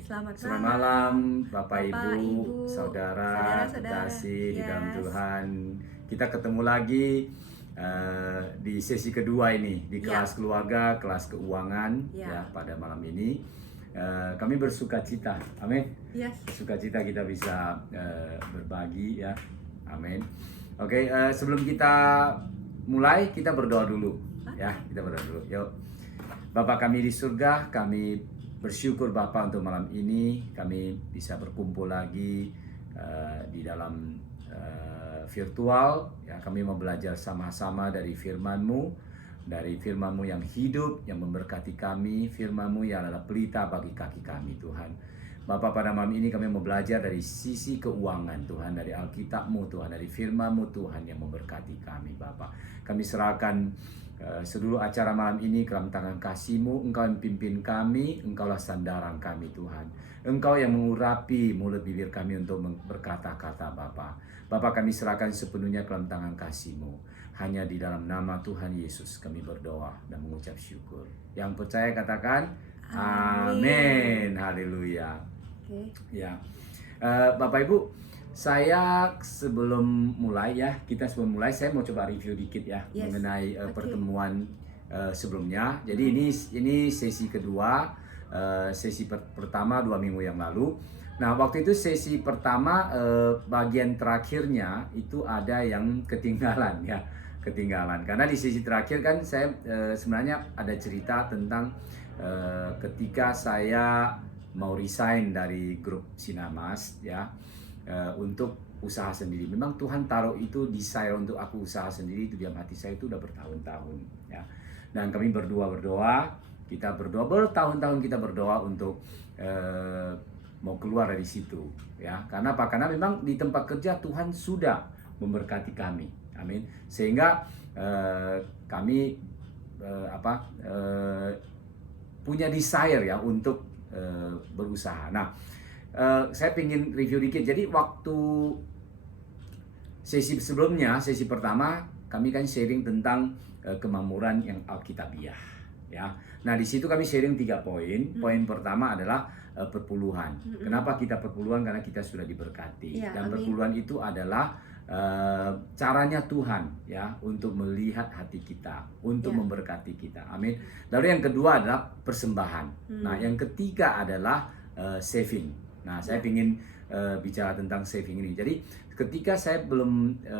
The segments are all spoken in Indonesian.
Selamat Selamat malam, malam Bapak, Bapak, Ibu, Ibu, saudara, saudara-saudara. kekasih di dalam Yes. Tuhan. Kita ketemu lagi di sesi kedua ini di Ya. kelas keluarga, kelas keuangan Ya. ya pada malam ini. Kami bersuka cita, amin. Yes. Bersuka cita kita bisa berbagi ya, amin. Oke, sebelum kita mulai kita berdoa dulu ya, kita berdoa dulu. Yuk. Bapak kami di surga, kami bersyukur Bapak untuk malam ini kami bisa berkumpul lagi di dalam virtual ya, kami mau belajar sama-sama dari firman-Mu yang hidup, yang memberkati kami, firman-Mu yang adalah pelita bagi kaki kami Tuhan. Bapak, pada malam ini kami mau belajar dari sisi keuangan Tuhan, dari Alkitab-Mu Tuhan, dari firman-Mu Tuhan yang memberkati kami Bapak. Kami serahkan seluruh acara malam ini ke dalam tangan kasih-Mu. Engkau yang pimpin kami, Engkaulah sandaran kami Tuhan. Engkau yang mengurapi mulut bibir kami untuk berkata-kata Bapa. Bapa, kami serahkan sepenuhnya ke dalam tangan kasih-Mu. Hanya di dalam nama Tuhan Yesus kami berdoa dan mengucap syukur. Yang percaya katakan amin. Haleluya. Ya, Bapak Ibu, saya sebelum mulai saya mau coba review dikit ya. Yes. Mengenai Okay. pertemuan sebelumnya. Jadi ini sesi kedua, sesi pertama 2 minggu yang lalu. Nah, waktu itu sesi pertama bagian terakhirnya itu ada yang ketinggalan ya, ketinggalan. Karena di sesi terakhir kan saya sebenarnya ada cerita tentang ketika saya mau resign dari grup Sinamas ya, untuk usaha sendiri. Memang Tuhan taruh itu desire untuk aku usaha sendiri itu dalam hati saya itu udah bertahun-tahun ya. Dan kami berdoa, kita berdoa bertahun-tahun, kita berdoa untuk mau keluar dari situ ya. Karena apa? Karena memang di tempat kerja Tuhan sudah memberkati kami. Amin. Sehingga kami punya desire ya untuk berusaha. Nah, saya ingin review dikit. Jadi waktu sesi sebelumnya, sesi pertama, kami kan sharing tentang kemakmuran yang alkitabiah, ya. Nah, di situ kami sharing 3 poin. Poin pertama adalah perpuluhan. Kenapa kita perpuluhan? Karena kita sudah diberkati. Ya, Dan amin. perpuluhan itu adalah caranya Tuhan ya untuk melihat hati kita, untuk memberkati kita. Amin. Lalu yang kedua adalah persembahan. Nah, yang ketiga adalah saving. Nah, saya ingin bicara tentang saving ini. Jadi ketika saya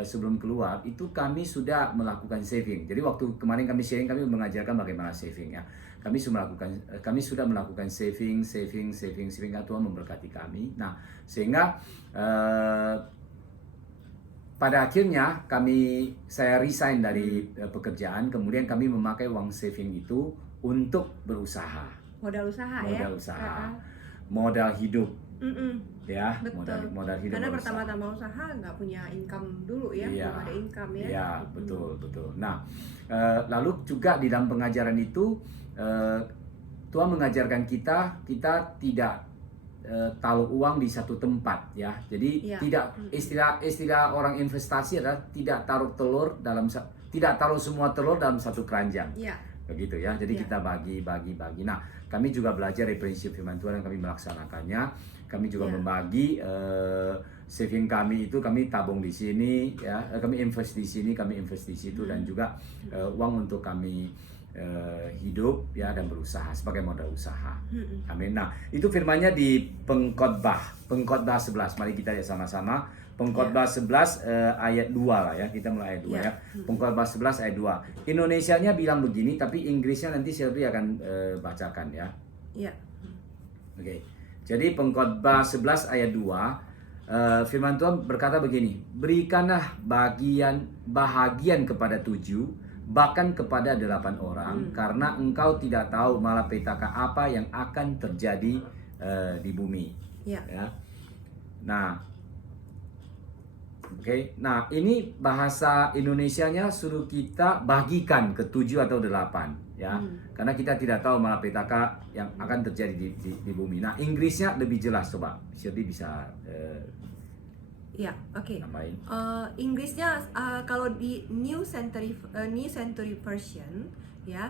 sebelum keluar itu kami sudah melakukan saving. Jadi waktu kemarin kami sharing, kami mengajarkan bagaimana saving ya. Kami sudah melakukan saving. Tuhan memberkati kami. Nah, sehingga pada akhirnya saya resign dari pekerjaan, kemudian kami memakai uang saving itu untuk berusaha. Modal usaha ya. Modal usaha. Modal hidup. Ya, Betul. modal hidup. Karena pertama-tama usaha nggak punya income dulu ya, Iya. belum ada income ya. Iya, betul. Nah, lalu juga di dalam pengajaran itu Tuhan mengajarkan kita tidak taruh uang di satu tempat ya. Jadi tidak, istilah orang investasi adalah tidak taruh semua telur dalam satu keranjang. Iya. Begitu ya. Jadi kita bagi. Nah, kami juga belajar dari prinsip firman Tuhan dan kami melaksanakannya. Kami juga membagi saving kami itu, kami tabung di sini ya, kami invest di sini, kami invest di situ, dan juga uang untuk kami hidup ya dan berusaha sebagai modal usaha. Amin. Nah, itu firmannya di Pengkhotbah 11. Mari kita lihat sama-sama. Pengkhotbah 11 ayat 2 lah ya. Kita mulai ayat 2 ya. Pengkhotbah 11 ayat 2. Indonesianya bilang begini, tapi Inggrisnya nanti Shelby akan bacakan ya. Iya. Oke. Jadi Pengkhotbah 11 ayat 2, firman Tuhan berkata begini, berikanlah bahagian kepada 7, bahkan kepada 8 orang, karena engkau tidak tahu malapetaka apa yang akan terjadi di bumi. Ya. Nah, oke. Nah, ini bahasa Indonesianya suruh kita bagikan ke 7 atau 8 ya. Karena kita tidak tahu malapetaka yang akan terjadi di bumi. Nah, Inggrisnya lebih jelas, coba. Shirley bisa Ya, oke. tambahin. Inggrisnya kalau di New Century Version ya,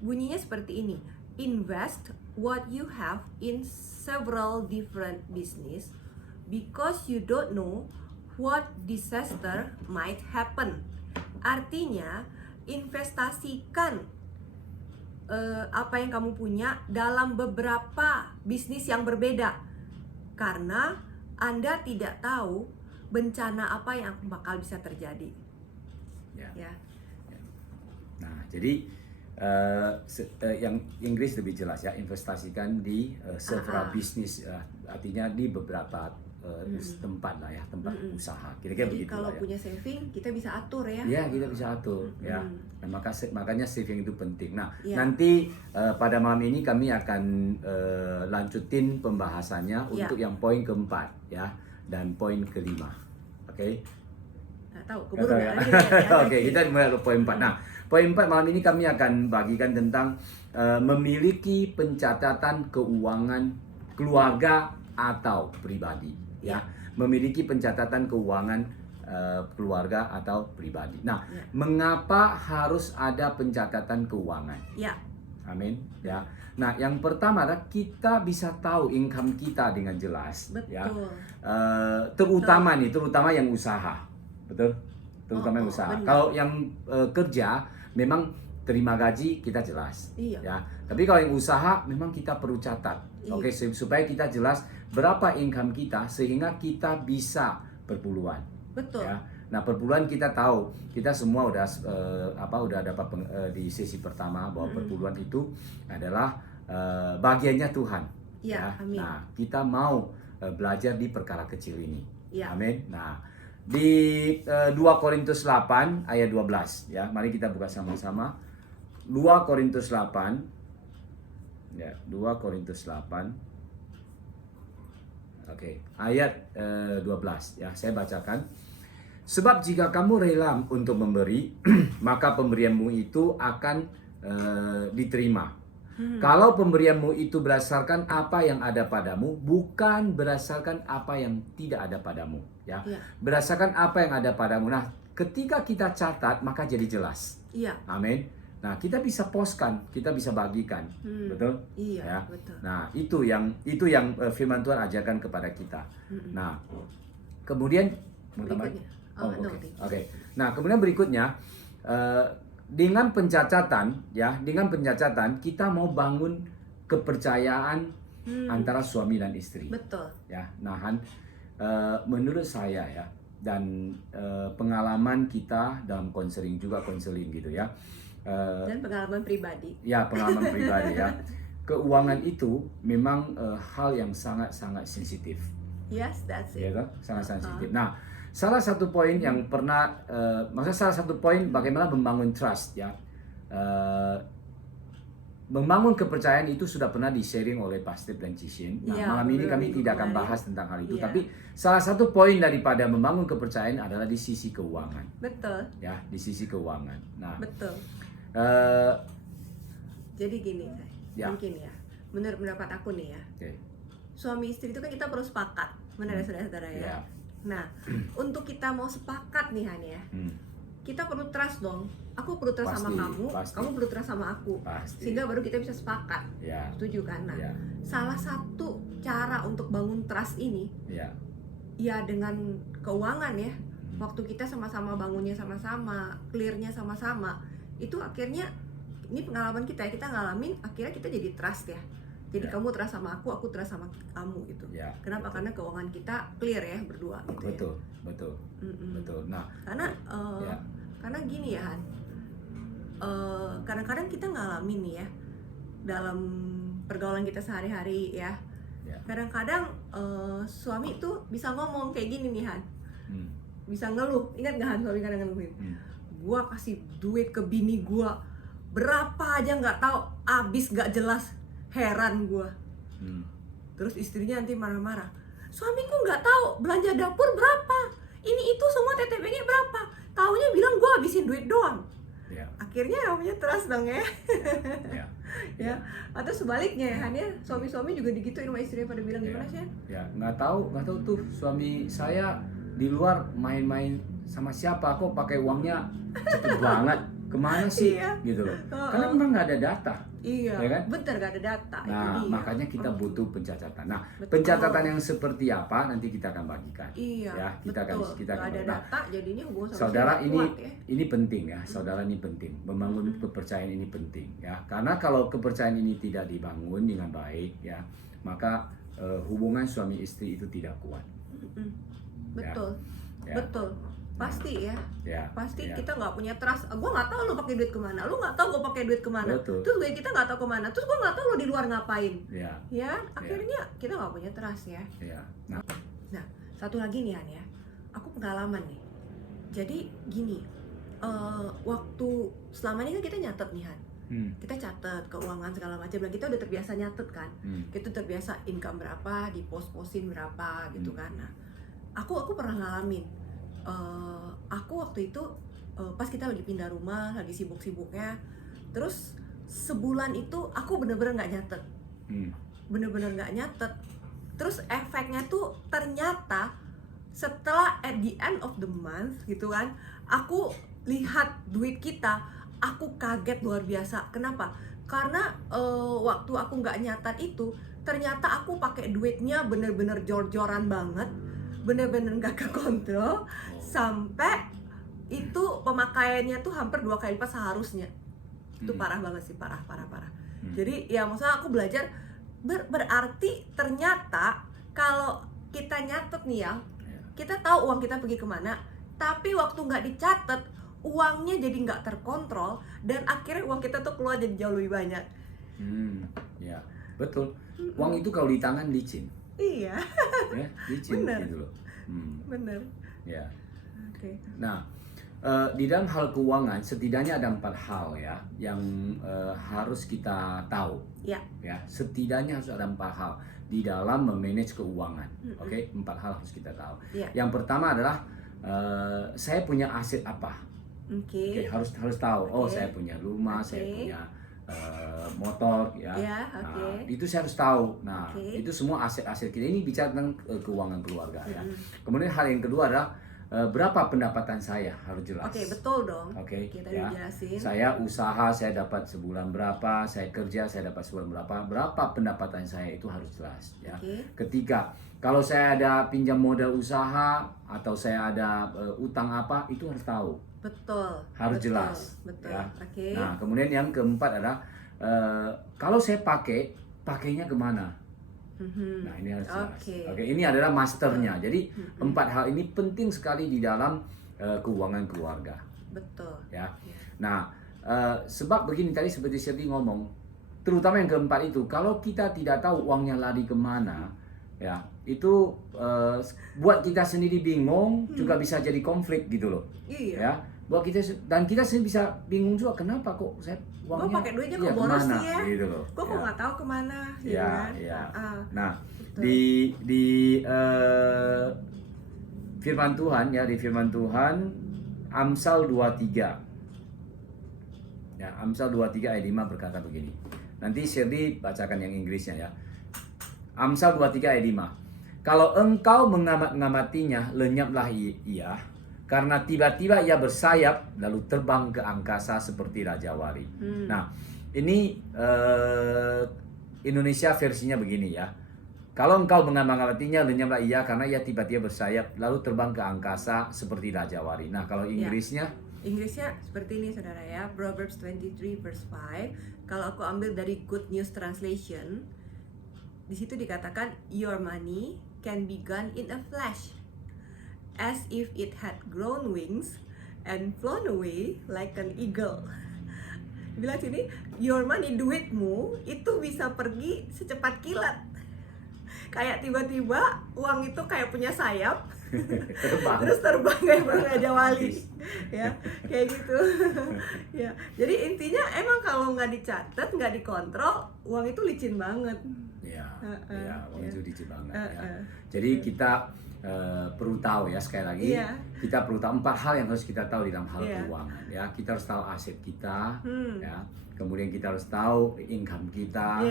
bunyinya seperti ini. invest what you have in several different business because you don't know what disaster might happen. Artinya, investasikan apa yang kamu punya dalam beberapa bisnis yang berbeda, karena Anda tidak tahu bencana apa yang bakal bisa terjadi. Ya. Nah, jadi yang Inggris lebih jelas ya, investasikan di several bisnis, artinya di beberapa tempat lah ya, tempat usaha. Kira-kira Jadi begitu kalau lah ya. punya saving, kita bisa atur ya. Ya, kita bisa atur ya. Nah, makanya saving itu penting. Nah, Ya. nanti pada malam ini kami akan lanjutin pembahasannya Ya. untuk yang poin keempat ya, dan poin kelima. Oke. Nggak tahu, Nggak keburu tahu nggak ya? nanti lihat ya. Oke, kita mulai dari poin 4. Nah, poin 4 malam ini kami akan bagikan tentang memiliki pencatatan keuangan keluarga atau pribadi ya. Memiliki pencatatan keuangan keluarga atau pribadi. Nah, mengapa harus ada pencatatan keuangan? Ya. Amin ya. Nah, yang pertama adalah kita bisa tahu income kita dengan jelas. Betul. Ya. Terutama yang usaha, betul. Terutama yang usaha. Benar. Kalau yang kerja memang terima gaji kita jelas. Iya. Ya. Tapi kalau yang usaha memang kita perlu catat. Iya. Oke, supaya kita jelas berapa income kita sehingga kita bisa perpuluhan. Betul. Ya. Nah, perpuluhan kita tahu, kita semua udah dapat di sesi pertama bahwa perpuluhan itu adalah bagiannya Tuhan. Ya, amin. Nah, kita mau belajar di perkara kecil ini. Ya. Amin. Nah, di 2 Korintus 8 ayat 12 ya. Mari kita buka sama-sama. 2 Korintus 8. Ya, 2 Korintus 8. Oke, ayat 12 ya. Saya bacakan. Sebab jika kamu rela untuk memberi, maka pemberianmu itu akan diterima. Kalau pemberianmu itu berdasarkan apa yang ada padamu, bukan berdasarkan apa yang tidak ada padamu, ya. Berdasarkan apa yang ada padamu. Nah, ketika kita catat, maka jadi jelas. Iya. Amin. Nah, kita bisa postkan, kita bisa bagikan, betul? Iya, Ya. betul. Nah, itu yang firman Tuhan ajarkan kepada kita. Nah, kemudian Berikutnya. Oke. Nah, kemudian berikutnya dengan pencatatan kita mau bangun kepercayaan antara suami dan istri. Betul. Ya, menurut saya ya, dan pengalaman kita dalam konseling gitu ya. Dan pengalaman pribadi. Ya, pengalaman pribadi ya. Keuangan itu memang hal yang sangat-sangat sensitif. Yes, that's it. Ya kan? Sangat sensitif. Nah, salah satu poin yang pernah, salah satu poin bagaimana membangun trust ya. Membangun kepercayaan itu sudah pernah di-sharing oleh Pastor Glenn Chishin. Nah, malam ini kami tidak akan bahas tentang hal itu. Tapi salah satu poin daripada membangun kepercayaan adalah di sisi keuangan. Betul. Ya, di sisi keuangan. Nah, betul. Jadi gini, mungkin ya, menurut pendapat aku nih ya, suami istri itu kan kita perlu sepakat, benar ya saudara-saudara ya. Nah, untuk kita mau sepakat nih Han ya, kita perlu trust dong. Aku perlu trust sama kamu, kamu perlu trust sama aku, sehingga baru kita bisa sepakat. Setuju kan? Nah, salah satu cara untuk bangun trust ini, ya dengan keuangan ya. Waktu kita sama-sama bangunnya sama-sama, clearnya sama-sama, itu akhirnya ini pengalaman kita ya, kita ngalamin akhirnya kita jadi trust ya. Jadi kamu trust sama aku trust sama kamu gitu. Kenapa? Karena keuangan kita clear ya berdua gitu. Betul. Nah, karena gini ya Han, kadang-kadang kita ngalamin nih ya dalam pergaulan kita sehari-hari ya. Kadang-kadang suami tuh bisa ngomong kayak gini nih Han, bisa ngeluh. Ingat nggak Han, suami kadang ngeluhin, gua kasih duit ke bini gua berapa aja nggak tahu, abis nggak jelas, heran gua. Terus istrinya nanti marah-marah, suamiku nggak tahu belanja dapur berapa, ini itu semua TTP-nya berapa, taunya bilang gua habisin duit doang. Akhirnya namanya trust dong ya. Ya, atau sebaliknya ya Han ya, suami-suami juga digituin sama istrinya pada bilang gimana sih? Ya, nggak tahu tuh suami saya di luar main-main sama siapa, kok pakai uangnya cepet banget. kemana sih, Iya. gitu loh. Karena memang nggak ada data. Iya, Ya kan? bener gak ada data. Nah, itu dia. makanya kita butuh pencatatan. Nah, Betul. pencatatan yang seperti apa nanti kita akan bagikan. Iya, Ya, kita betul. kita Nggak ada Nah, data, jadinya hubungan sama saudara istri ini kuat, ya. ini penting ya, saudara ini penting. Membangun kepercayaan ini penting ya. Karena kalau kepercayaan ini tidak dibangun dengan baik ya, maka hubungan suami istri itu tidak kuat. Betul, Ya. betul. Pasti ya. Ya. Pasti ya. kita nggak punya trust. Gue nggak tahu lo pakai duit kemana, lo nggak tahu gue pakai duit kemana. Betul. Terus duit kita nggak tahu kemana. Terus gue nggak tahu lo di luar ngapain. Ya. Ya, akhirnya kita nggak punya trust ya. Ya. Nah, Nah, satu lagi nih Han ya, aku pengalaman nih. Jadi gini, waktu selama ini kan kita nyatet nih Han. Kita catat keuangan segala macam, dan kita udah terbiasa nyatet kan. Kita terbiasa income berapa, di pos-posin berapa gitu kan. Nah, aku pernah ngalamin. Aku waktu itu pas kita lagi pindah rumah, lagi sibuk-sibuknya, terus sebulan itu aku bener-bener nggak nyatet, bener-bener nggak nyatet. Terus efeknya tuh ternyata setelah at the end of the month gitu kan, aku lihat duit kita, aku kaget luar biasa. Kenapa? Karena waktu aku nggak nyatat itu, ternyata aku pakai duitnya bener-bener jor-joran banget, bener-bener nggak kekontrol, sampai itu pemakaiannya tuh hampir 2 kali lipat seharusnya. Itu parah banget sih, parah. Jadi ya maksudnya aku belajar berarti ternyata kalau kita nyatet nih ya, kita tahu uang kita pergi kemana, tapi waktu nggak dicatat, uangnya jadi nggak terkontrol, dan akhirnya uang kita tuh keluar jadi jauh lebih banyak. Ya, betul. Uang itu kalau di tangan licin. Iya. Ya, licin Bener. gitu loh. Bener. Ya. Oke. Nah, di dalam hal keuangan setidaknya ada 4 hal ya yang harus kita tahu. Ya. Ya, setidaknya harus ada 4 hal di dalam memanage keuangan. Oke, 4 hal harus kita tahu. Ya. Yang pertama adalah saya punya aset apa? Oke. Harus tahu. Oh, Oke. saya punya rumah, saya Oke. punya motor ya. Ya, Nah, oke. itu saya harus tahu. Nah, Oke. itu semua aset-aset kita. Ini bicara tentang keuangan keluarga ya. Kemudian hal yang kedua adalah berapa pendapatan saya, harus jelas. Oke, betul dong. Oke, Kita ya. dijelasin. Saya usaha, saya dapat sebulan berapa, saya kerja, saya dapat sebulan berapa pendapatan saya, itu harus jelas ya. Oke. Ketiga, kalau saya ada pinjam modal usaha atau saya ada utang apa, itu harus tahu. Betul. Harus betul, jelas. Betul. Ya. Oke. Nah, kemudian yang keempat adalah kalau saya pakainya kemana? Nah, ini harus jelas. Oke, ini adalah masternya. Jadi 4 hal ini penting sekali di dalam keuangan keluarga. Betul. Ya. Nah, sebab begini tadi seperti Shirley ngomong, terutama yang keempat itu, kalau kita tidak tahu uangnya lari kemana, ya itu buat kita sendiri bingung, juga bisa jadi konflik gitu loh. Iya. Ya, buat kita dan kita sendiri bisa bingung juga, kenapa kok saya uangnya Gue pakai duitnya kok boros kemana? sih ya? Gitu loh. Gue kok Ya. nggak tahu kemana? Ya, kan? ya. Nah, Nah, di firman Tuhan ya, di firman Tuhan Amsal 23. Ya, Amsal 23 ayat 5 berkata begini. Nanti Shirley bacakan yang Inggrisnya ya. Amsal 23 ayat 5. Kalau engkau mengamatinya, lenyaplah ia, karena tiba-tiba ia bersayap lalu terbang ke angkasa seperti Raja Wali. Nah, ini Indonesia versinya begini ya. Kalau engkau mengamatinya, lenyaplah ia, karena ia tiba-tiba bersayap lalu terbang ke angkasa seperti Raja Wali. Nah, kalau Inggrisnya Inggrisnya seperti ini saudara ya, Proverbs 23 verse 5. Kalau aku ambil dari Good News Translation, di situ dikatakan your money can be gone in a flash, as if it had grown wings and flown away like an eagle. Bilang sini, your money, duitmu itu bisa pergi secepat kilat. Kayak tiba-tiba uang itu kayak punya sayap, terbang. terus terbang kayak Raja Wali, ya kayak gitu. Ya, jadi intinya emang kalau nggak dicatat, nggak dikontrol, uang itu licin banget. Ya, uang itu licin banget. Ya. Iya. Jadi kita perlu tahu ya, sekali lagi kita perlu tahu 4 hal yang harus kita tahu di dalam hal keuangan. Ya, kita harus tahu aset kita, ya. Kemudian kita harus tahu income kita.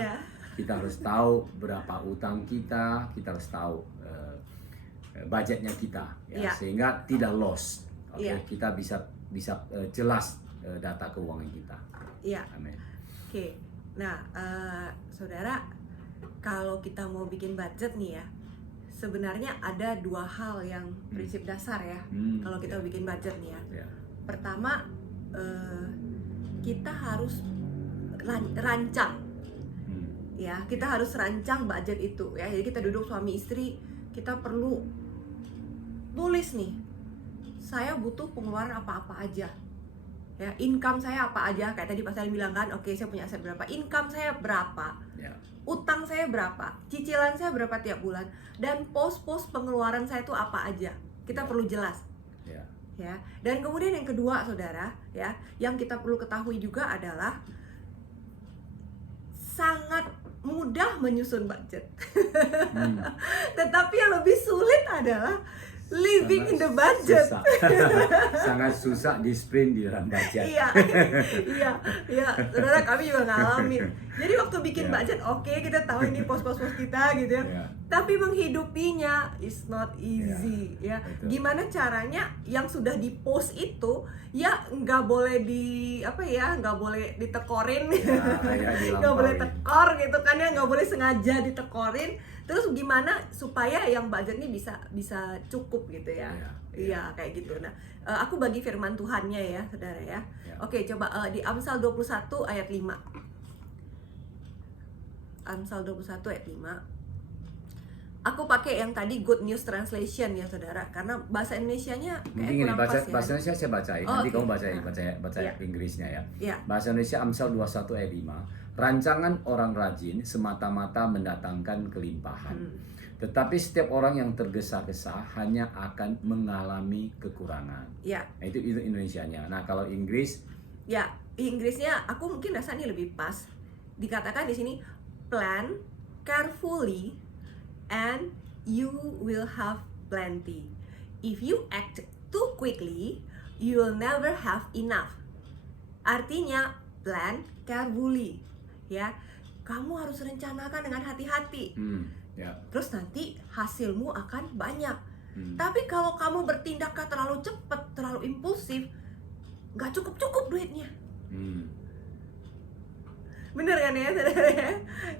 Kita harus tahu berapa utang kita harus tahu budgetnya kita, ya, sehingga tidak loss. Oke, kita bisa jelas data keuangan kita. Iya. Amin. Oke. Nah, saudara, kalau kita mau bikin budget nih ya, sebenarnya ada dua hal yang prinsip dasar ya. Kalau kita bikin budget nih ya. Pertama, kita harus rancang. Ya, kita harus rancang budget itu ya. Jadi kita duduk suami istri, kita perlu tulis nih, saya butuh pengeluaran apa-apa aja. Ya, income saya apa aja, kayak tadi Pak Salim bilang kan, oke, saya punya aset berapa, income saya berapa, utang saya berapa, cicilan saya berapa tiap bulan, dan pos-pos pengeluaran saya itu apa aja. Kita perlu jelas. Ya. Dan kemudian yang kedua, saudara, ya, yang kita perlu ketahui juga adalah sangat mudah menyusun budget. Tetapi yang lebih sulit adalah living in the budget. Sangat susah di sprint di dalam budget. Iya, saudara, kami juga ngalamin. Jadi waktu bikin budget, oke, kita tahu ini pos-pos kita gitu ya. Tapi menghidupinya is not easy, ya. Gimana caranya yang sudah di post itu ya nggak boleh nggak boleh ditekorin, nggak boleh tekor gitu kan ya, nggak boleh sengaja ditekorin. Terus gimana supaya yang budget ini bisa cukup gitu ya. Iya, kayak gitu. Nah, aku bagi firman Tuhannya ya, saudara ya. Oke, coba di Amsal 21 ayat 5. Amsal 21 ayat 5. Aku pakai yang tadi Good News Translation ya, saudara, karena bahasa Indonesianya mungkin ini bahasa Indonesia saya bacain, nanti kamu baca Inggrisnya ya. Bahasa Indonesia Amsal 21 ayat 5. Rancangan orang rajin semata-mata mendatangkan kelimpahan. Tetapi setiap orang yang tergesa-gesa hanya akan mengalami kekurangan. Nah, itu Indonesianya. Nah, kalau Inggris? Ya, Inggrisnya aku mungkin rasanya lebih pas. Dikatakan di sini, plan carefully and you will have plenty. If you act too quickly, you will never have enough. Artinya, plan carefully. Ya, kamu harus rencanakan dengan hati-hati. Terus nanti hasilmu akan banyak. Tapi kalau kamu bertindak terlalu cepat, terlalu impulsif, nggak cukup duitnya. Bener kan ya, saudara?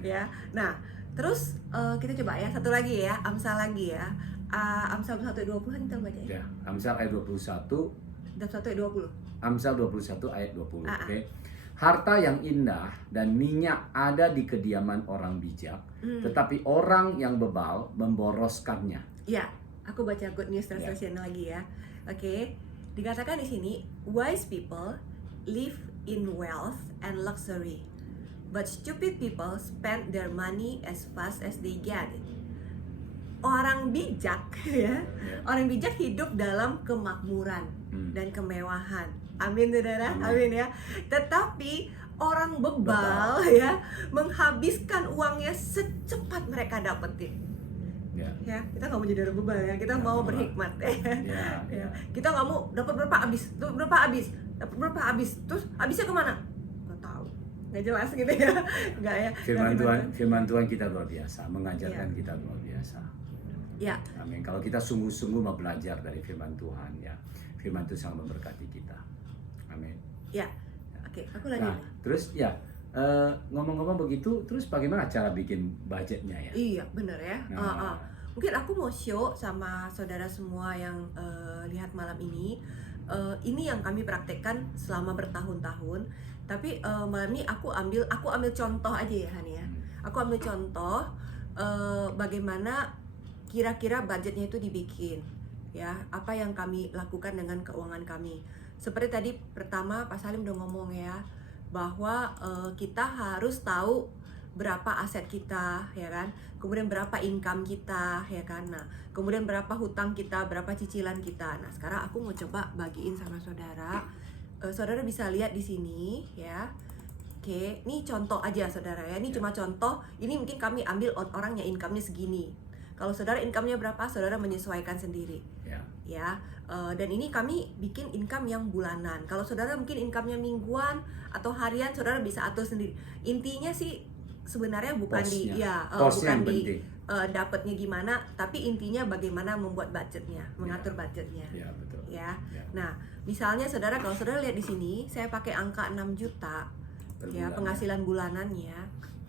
Ya. Nah, terus kita coba ya satu lagi ya, Amsal lagi ya. Amsal 1 ayat 20 kan kita baca ya. Amsal ayat 21. Amsal 21 ayat 20. Oke. Harta yang indah dan minyak ada di kediaman orang bijak, tetapi orang yang bebal memboroskannya. Ya, aku baca Good News Translation lagi ya. Oke. Dikatakan di sini, wise people live in wealth and luxury, but stupid people spend their money as fast as they get it. Orang bijak ya, orang bijak hidup dalam kemakmuran dan kemewahan. Amin, saudara, amin ya. Tetapi orang bebal ya menghabiskan uangnya secepat mereka dapetin. Ya, kita nggak mau jadi orang bebal ya, kita mau berhikmat. Kita nggak mau dapat berapa dapat berapa habis, terus habisnya kemana? Nggak tahu, nggak jelas gitu ya, nggak ya. Firman Tuhan kita luar biasa, mengajarkan kita luar biasa. Ya. Amin. Kalau kita sungguh-sungguh mau belajar dari firman Tuhan ya, firman itu sangat memberkati kita. Amin. Ya. Oke, aku lanjut. Nah, terus ya, ngomong-ngomong begitu, terus bagaimana cara bikin budgetnya ya? Iya, bener ya. Mungkin aku mau show sama saudara semua yang lihat malam ini. Ini yang kami praktekkan selama bertahun-tahun. Tapi malam ini aku ambil contoh aja ya, Han ya. Aku ambil contoh bagaimana kira-kira budgetnya itu dibikin. Ya, apa yang kami lakukan dengan keuangan kami. Seperti tadi pertama Pak Salim udah ngomong ya, bahwa kita harus tahu berapa aset kita, ya kan? Kemudian berapa income kita, ya kan? Nah, kemudian berapa hutang kita, berapa cicilan kita. Nah, sekarang aku mau coba bagiin sama saudara. Saudara bisa lihat di sini, ya. Oke, ini contoh aja saudara ya. Ini cuma contoh. Ini mungkin kami ambil orang yang income-nya segini. Kalau saudara income-nya berapa, saudara menyesuaikan sendiri. Ya. Dan ini kami bikin income yang bulanan. Kalau saudara mungkin income-nya mingguan atau harian, saudara bisa atur sendiri. Intinya sih sebenarnya bukan Posnya bukan yang di penting. dapatnya gimana, tapi intinya bagaimana membuat budgetnya, mengatur budgetnya. Ya, betul. Ya. Ya. Nah, misalnya saudara, kalau saudara lihat di sini, saya pakai angka 6 juta Per ya bulan, penghasilan bulanannya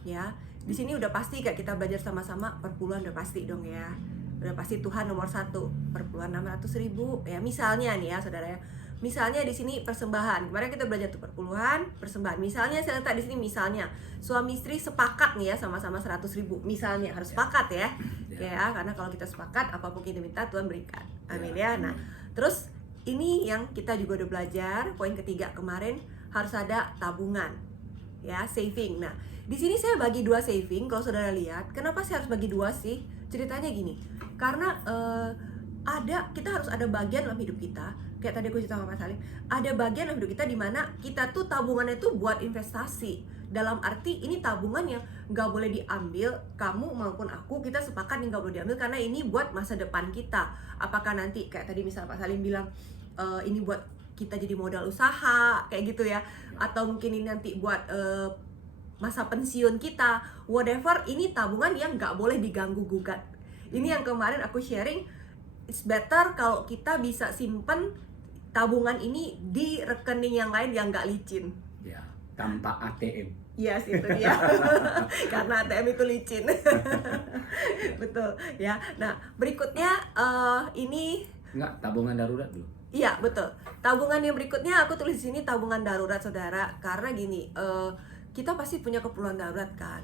ya. Di sini udah pasti kayak kita belajar sama-sama per bulan udah pasti dong ya. Udah pasti Tuhan nomor 1, per bulan 600.000 ya misalnya nih ya saudara ya. Misalnya di sini persembahan. Kemarin kita belajar tuh perpuluhan, persembahan. Misalnya saya letak di sini misalnya suami istri sepakat nih ya sama-sama 100.000. Misalnya harus sepakat ya. Ya, karena kalau kita sepakat apapun kita minta Tuhan berikan. Amin ya. Nah, terus ini yang kita juga udah belajar, poin ketiga kemarin harus ada tabungan. Ya, saving. Nah, di sini saya bagi 2 saving. Kalau saudara lihat, kenapa saya harus bagi 2 sih? Ceritanya gini. Karena kita harus ada bagian dalam hidup kita. Kayak tadi aku cerita sama Mas Salim, ada bagian dalam hidup kita di mana kita tuh tabungannya tuh buat investasi. Dalam arti ini tabungan yang nggak boleh diambil, kamu maupun aku kita sepakat nih nggak boleh diambil karena ini buat masa depan kita. Apakah nanti kayak tadi misal Pak Salim bilang ini buat kita jadi modal usaha kayak gitu ya, atau mungkin ini nanti buat masa pensiun kita, whatever, ini tabungan yang nggak boleh diganggu gugat. Ini yang kemarin aku sharing, it's better kalau kita bisa simpen tabungan ini di rekening yang lain yang nggak licin. Ya, tanpa ATM. Yes, itu dia. Karena ATM itu licin. Betul ya. Nah, berikutnya ini Enggak, tabungan darurat dulu. iya, betul. Tabungan yang berikutnya aku tulis di sini tabungan darurat saudara. Karena gini, kita pasti punya keperluan darurat kan.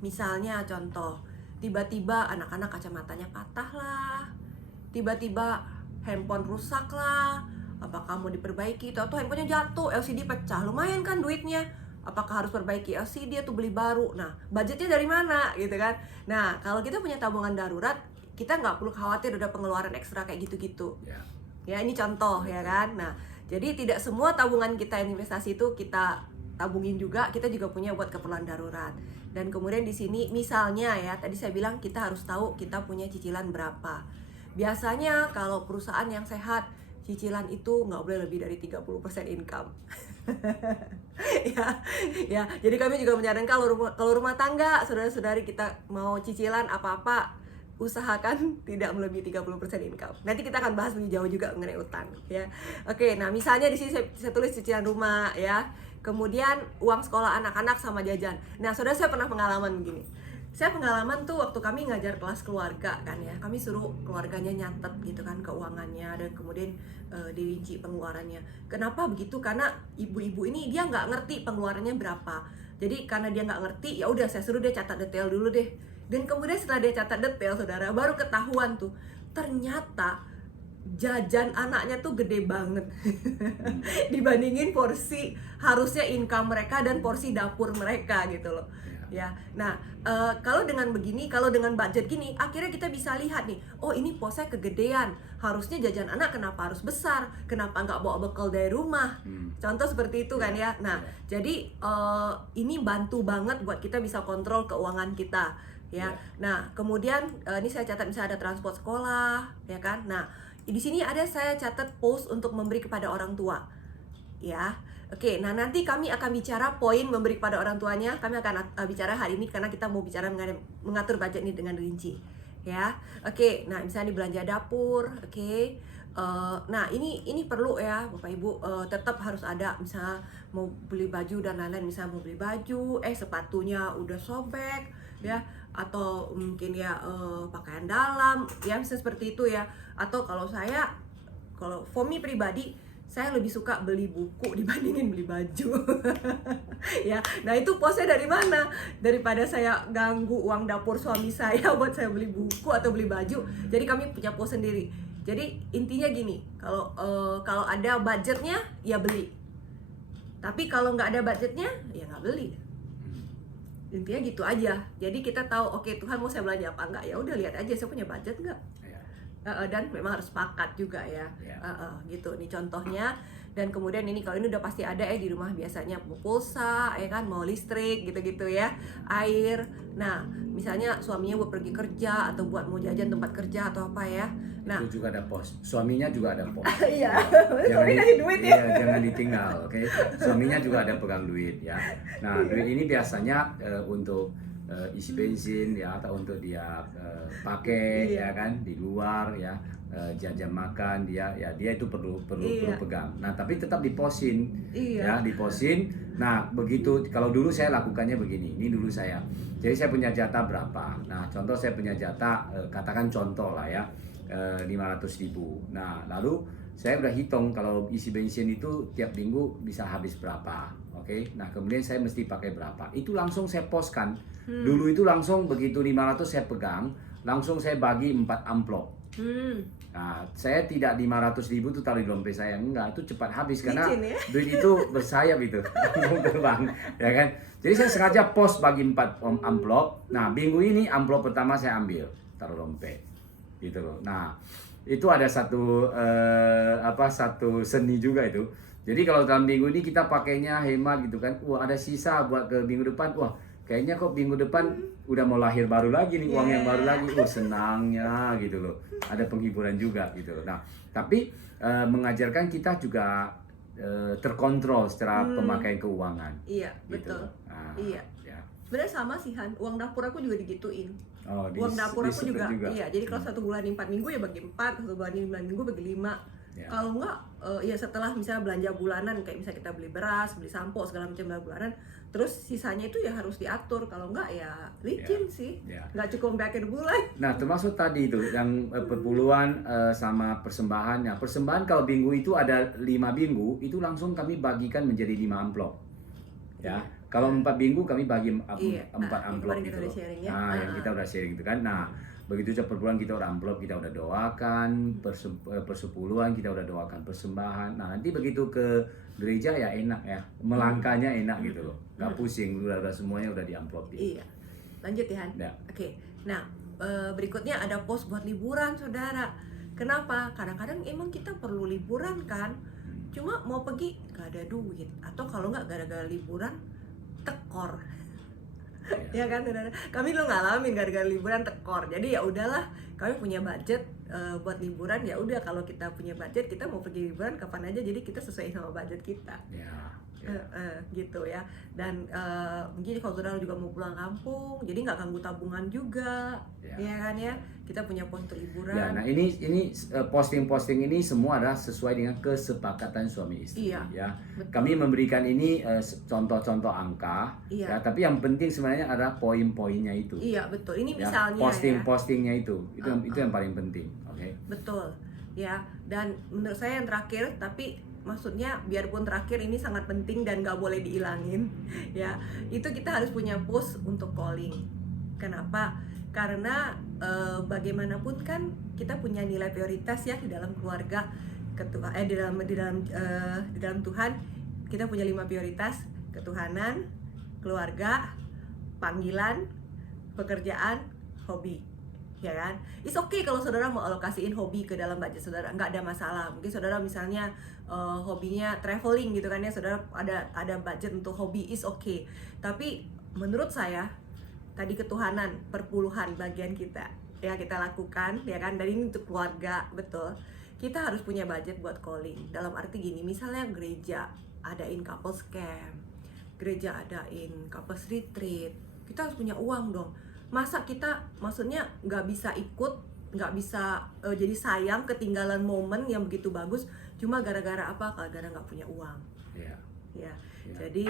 Misalnya contoh, tiba-tiba anak-anak kacamatanya patah lah, tiba-tiba handphone rusak lah, apakah mau diperbaiki, atau handphonenya jatuh, LCD pecah, lumayan kan duitnya, apakah harus perbaiki LCD atau beli baru. Nah, budgetnya dari mana gitu kan. Nah, kalau kita punya tabungan darurat, kita nggak perlu khawatir ada pengeluaran ekstra kayak gitu-gitu. Ya, ini contoh ya kan. Nah, jadi tidak semua tabungan kita yang investasi itu kita tabungin juga, kita juga punya buat keperluan darurat. Dan kemudian di sini misalnya ya, tadi saya bilang kita harus tahu kita punya cicilan berapa. Biasanya kalau perusahaan yang sehat, cicilan itu nggak boleh lebih dari 30% income. ya, jadi kami juga menyarankan kalau rumah tangga, saudara-saudari kita mau cicilan apa-apa, usahakan tidak melebihi 30% income. Nanti kita akan bahas lebih jauh juga mengenai utang ya. Oke, nah misalnya di sini saya tulis cicilan rumah ya. Kemudian uang sekolah anak-anak sama jajan. Nah, saudara, saya pernah pengalaman begini. Saya pengalaman tuh waktu kami ngajar kelas keluarga kan ya. Kami suruh keluarganya nyatet gitu kan keuangannya dan kemudian dirinci pengeluarannya. Kenapa begitu? Karena ibu-ibu ini dia nggak ngerti pengeluarannya berapa. Jadi karena dia nggak ngerti, ya udah saya suruh dia catat detail dulu deh. Dan kemudian setelah dia catat detail, saudara, baru ketahuan tuh ternyata jajan anaknya tuh gede banget dibandingin porsi harusnya income mereka dan porsi dapur mereka gitu loh ya. Nah, kalau dengan begini, kalau dengan budget gini, akhirnya kita bisa lihat nih, oh ini posnya kegedean, harusnya jajan anak kenapa harus besar, kenapa nggak bawa bekal dari rumah, contoh seperti itu kan ya. Nah, jadi ini bantu banget buat kita bisa kontrol keuangan kita ya. Nah, kemudian ini saya catat misalnya ada transport sekolah ya kan. Nah, di sini ada saya catat post untuk memberi kepada orang tua ya. Oke, nah nanti kami akan bicara poin memberi kepada orang tuanya. Kami akan bicara hari ini karena kita mau bicara mengatur budget ini dengan rinci ya. Oke, nah misalnya di belanja dapur. Oke, nah ini perlu ya Bapak Ibu, tetap harus ada. Misalnya mau beli baju dan lain-lain, misalnya mau beli baju, sepatunya udah sobek ya, atau mungkin ya pakaian dalam ya, misalnya seperti itu ya. Atau kalau for me pribadi, saya lebih suka beli buku dibandingin beli baju. Ya, nah itu posnya dari mana? Daripada saya ganggu uang dapur suami saya buat saya beli buku atau beli baju. Jadi kami punya pos sendiri. Jadi intinya gini, kalau ada budgetnya ya beli. Tapi kalau nggak ada budgetnya ya nggak beli. Intinya gitu aja. Jadi kita tahu, oke, Tuhan mau saya belanja apa enggak, ya udah lihat aja saya punya budget enggak. Dan memang harus sepakat juga ya. Gitu, ini contohnya. Dan kemudian ini kalau ini udah pasti ada ya di rumah, biasanya mau pulsa ya kan, mau listrik gitu-gitu ya, air. Nah misalnya suaminya buat pergi kerja atau buat mau jajan tempat kerja atau apa ya. Nah itu juga ada pos, suaminya juga ada pos. Iya, Jangan suami kasih duit ya. Iya, jangan ditinggal, oke? Suaminya juga ada pegang duit ya. Nah duit ini biasanya untuk isi bensin ya, atau untuk dia pakai ya kan di luar ya, jajan makan dia itu perlu pegang. Nah tapi tetap diposin ya, diposin. Nah begitu, kalau dulu saya lakukannya begini, ini dulu saya. Jadi saya punya jatah berapa? Nah contoh saya punya jatah, katakan contoh lah ya, 500.000. Nah lalu saya udah hitung kalau isi bensin itu tiap minggu bisa habis berapa, oke? Nah kemudian saya mesti pakai berapa, itu langsung saya poskan. Dulu itu langsung begitu 500 saya pegang, langsung saya bagi 4 amplop. Nah saya tidak 500.000 itu taruh di dompet saya, enggak, itu cepat habis karena duit itu bersayap itu terbang ya kan. Jadi saya sengaja pos bagi 4 amplop. Nah minggu ini amplop pertama saya ambil taruh dompet gitu loh. Nah itu ada satu satu seni juga itu. Jadi kalau dalam minggu ini kita pakainya hemat gitu kan, wah ada sisa buat ke minggu depan, wah kayaknya kok minggu depan udah mau lahir baru lagi nih, uang yang baru lagi, senangnya gitu loh. Ada penghiburan juga gitu loh. Nah tapi mengajarkan kita juga terkontrol secara pemakaian keuangan. Iya gitu. betul. Nah, iya. Ya. Sebenarnya sama sih Han, uang dapur aku juga digituin. Oh, uang dapur aku juga. Iya, jadi kalau 1 bulan 4 minggu ya bagi 4, 1 bulan 9 minggu bagi 5. Ya. Kalau enggak, ya setelah misalnya belanja bulanan, kayak misalnya kita beli beras, beli sampo, segala macam belanja bulanan, terus sisanya itu ya harus diatur. Kalau enggak ya licin sih, nggak cukup sampai akhir bulan. Nah termasuk tadi itu yang perpuluhan sama persembahan. Nah persembahan kalau minggu itu ada 5 minggu, itu langsung kami bagikan menjadi 5 amplop. Ya. Kalau 4 minggu kami bagi 4 amplop gitu loh. Ya. Nah, yang kita udah sharing itu kan. Nah, begitu per bulan kita udah amplop, kita udah doakan persepuluhan, kita udah doakan persembahan. Nah, nanti begitu ke gereja ya enak ya. Melangkahnya enak gitu loh. Gak pusing, udah semuanya udah diamplopin. Iya. Lanjut ya, Han. Ya. Oke. Nah, berikutnya ada pos buat liburan, Saudara. Kenapa? Kadang-kadang emang kita perlu liburan kan. Cuma mau pergi gak ada duit, atau kalau nggak gara-gara liburan tekor. Ya kan, saudara, kami lo ngalamin gara-gara liburan tekor. Jadi ya udahlah, kami punya budget buat liburan, ya udah kalau kita punya budget, kita mau pergi liburan kapan aja, jadi kita sesuai sama budget kita. Gitu ya. Dan mungkin kalau saudara juga mau pulang kampung, jadi nggak ganggu tabungan juga, ya kan ya. Kita punya pos untuk liburan. Ya, nah ini posting-posting ini semua adalah sesuai dengan kesepakatan suami istri. Iya, ya. Kami memberikan ini contoh-contoh angka, ya. Tapi yang penting sebenarnya adalah poin-poinnya itu. Iya betul. Ini ya, misalnya postingnya itu yang paling penting. Oke. Betul. Ya. Dan menurut saya yang terakhir, tapi maksudnya biarpun terakhir ini sangat penting dan gak boleh diilangin ya, itu kita harus punya post untuk calling. Kenapa? Karena bagaimanapun kan kita punya nilai prioritas ya di dalam keluarga, di dalam Tuhan kita punya 5 prioritas: ketuhanan, keluarga, panggilan, pekerjaan, hobi. Ya kan? It's okay kalau saudara mau alokasiin hobi ke dalam budget saudara, nggak ada masalah. Mungkin saudara misalnya hobinya traveling gitu kan ya, saudara ada budget untuk hobi, is okay. Tapi menurut saya tadi ketuhanan, perpuluhan bagian kita ya kita lakukan ya kan, dari ini untuk keluarga, betul. Kita harus punya budget buat calling. Dalam arti gini, misalnya gereja adain couples camp, gereja adain couples retreat, kita harus punya uang dong. Masa kita maksudnya nggak bisa ikut, nggak bisa jadi sayang ketinggalan momen yang begitu bagus cuma gara-gara apa? Gara-gara nggak punya uang. Ya. Jadi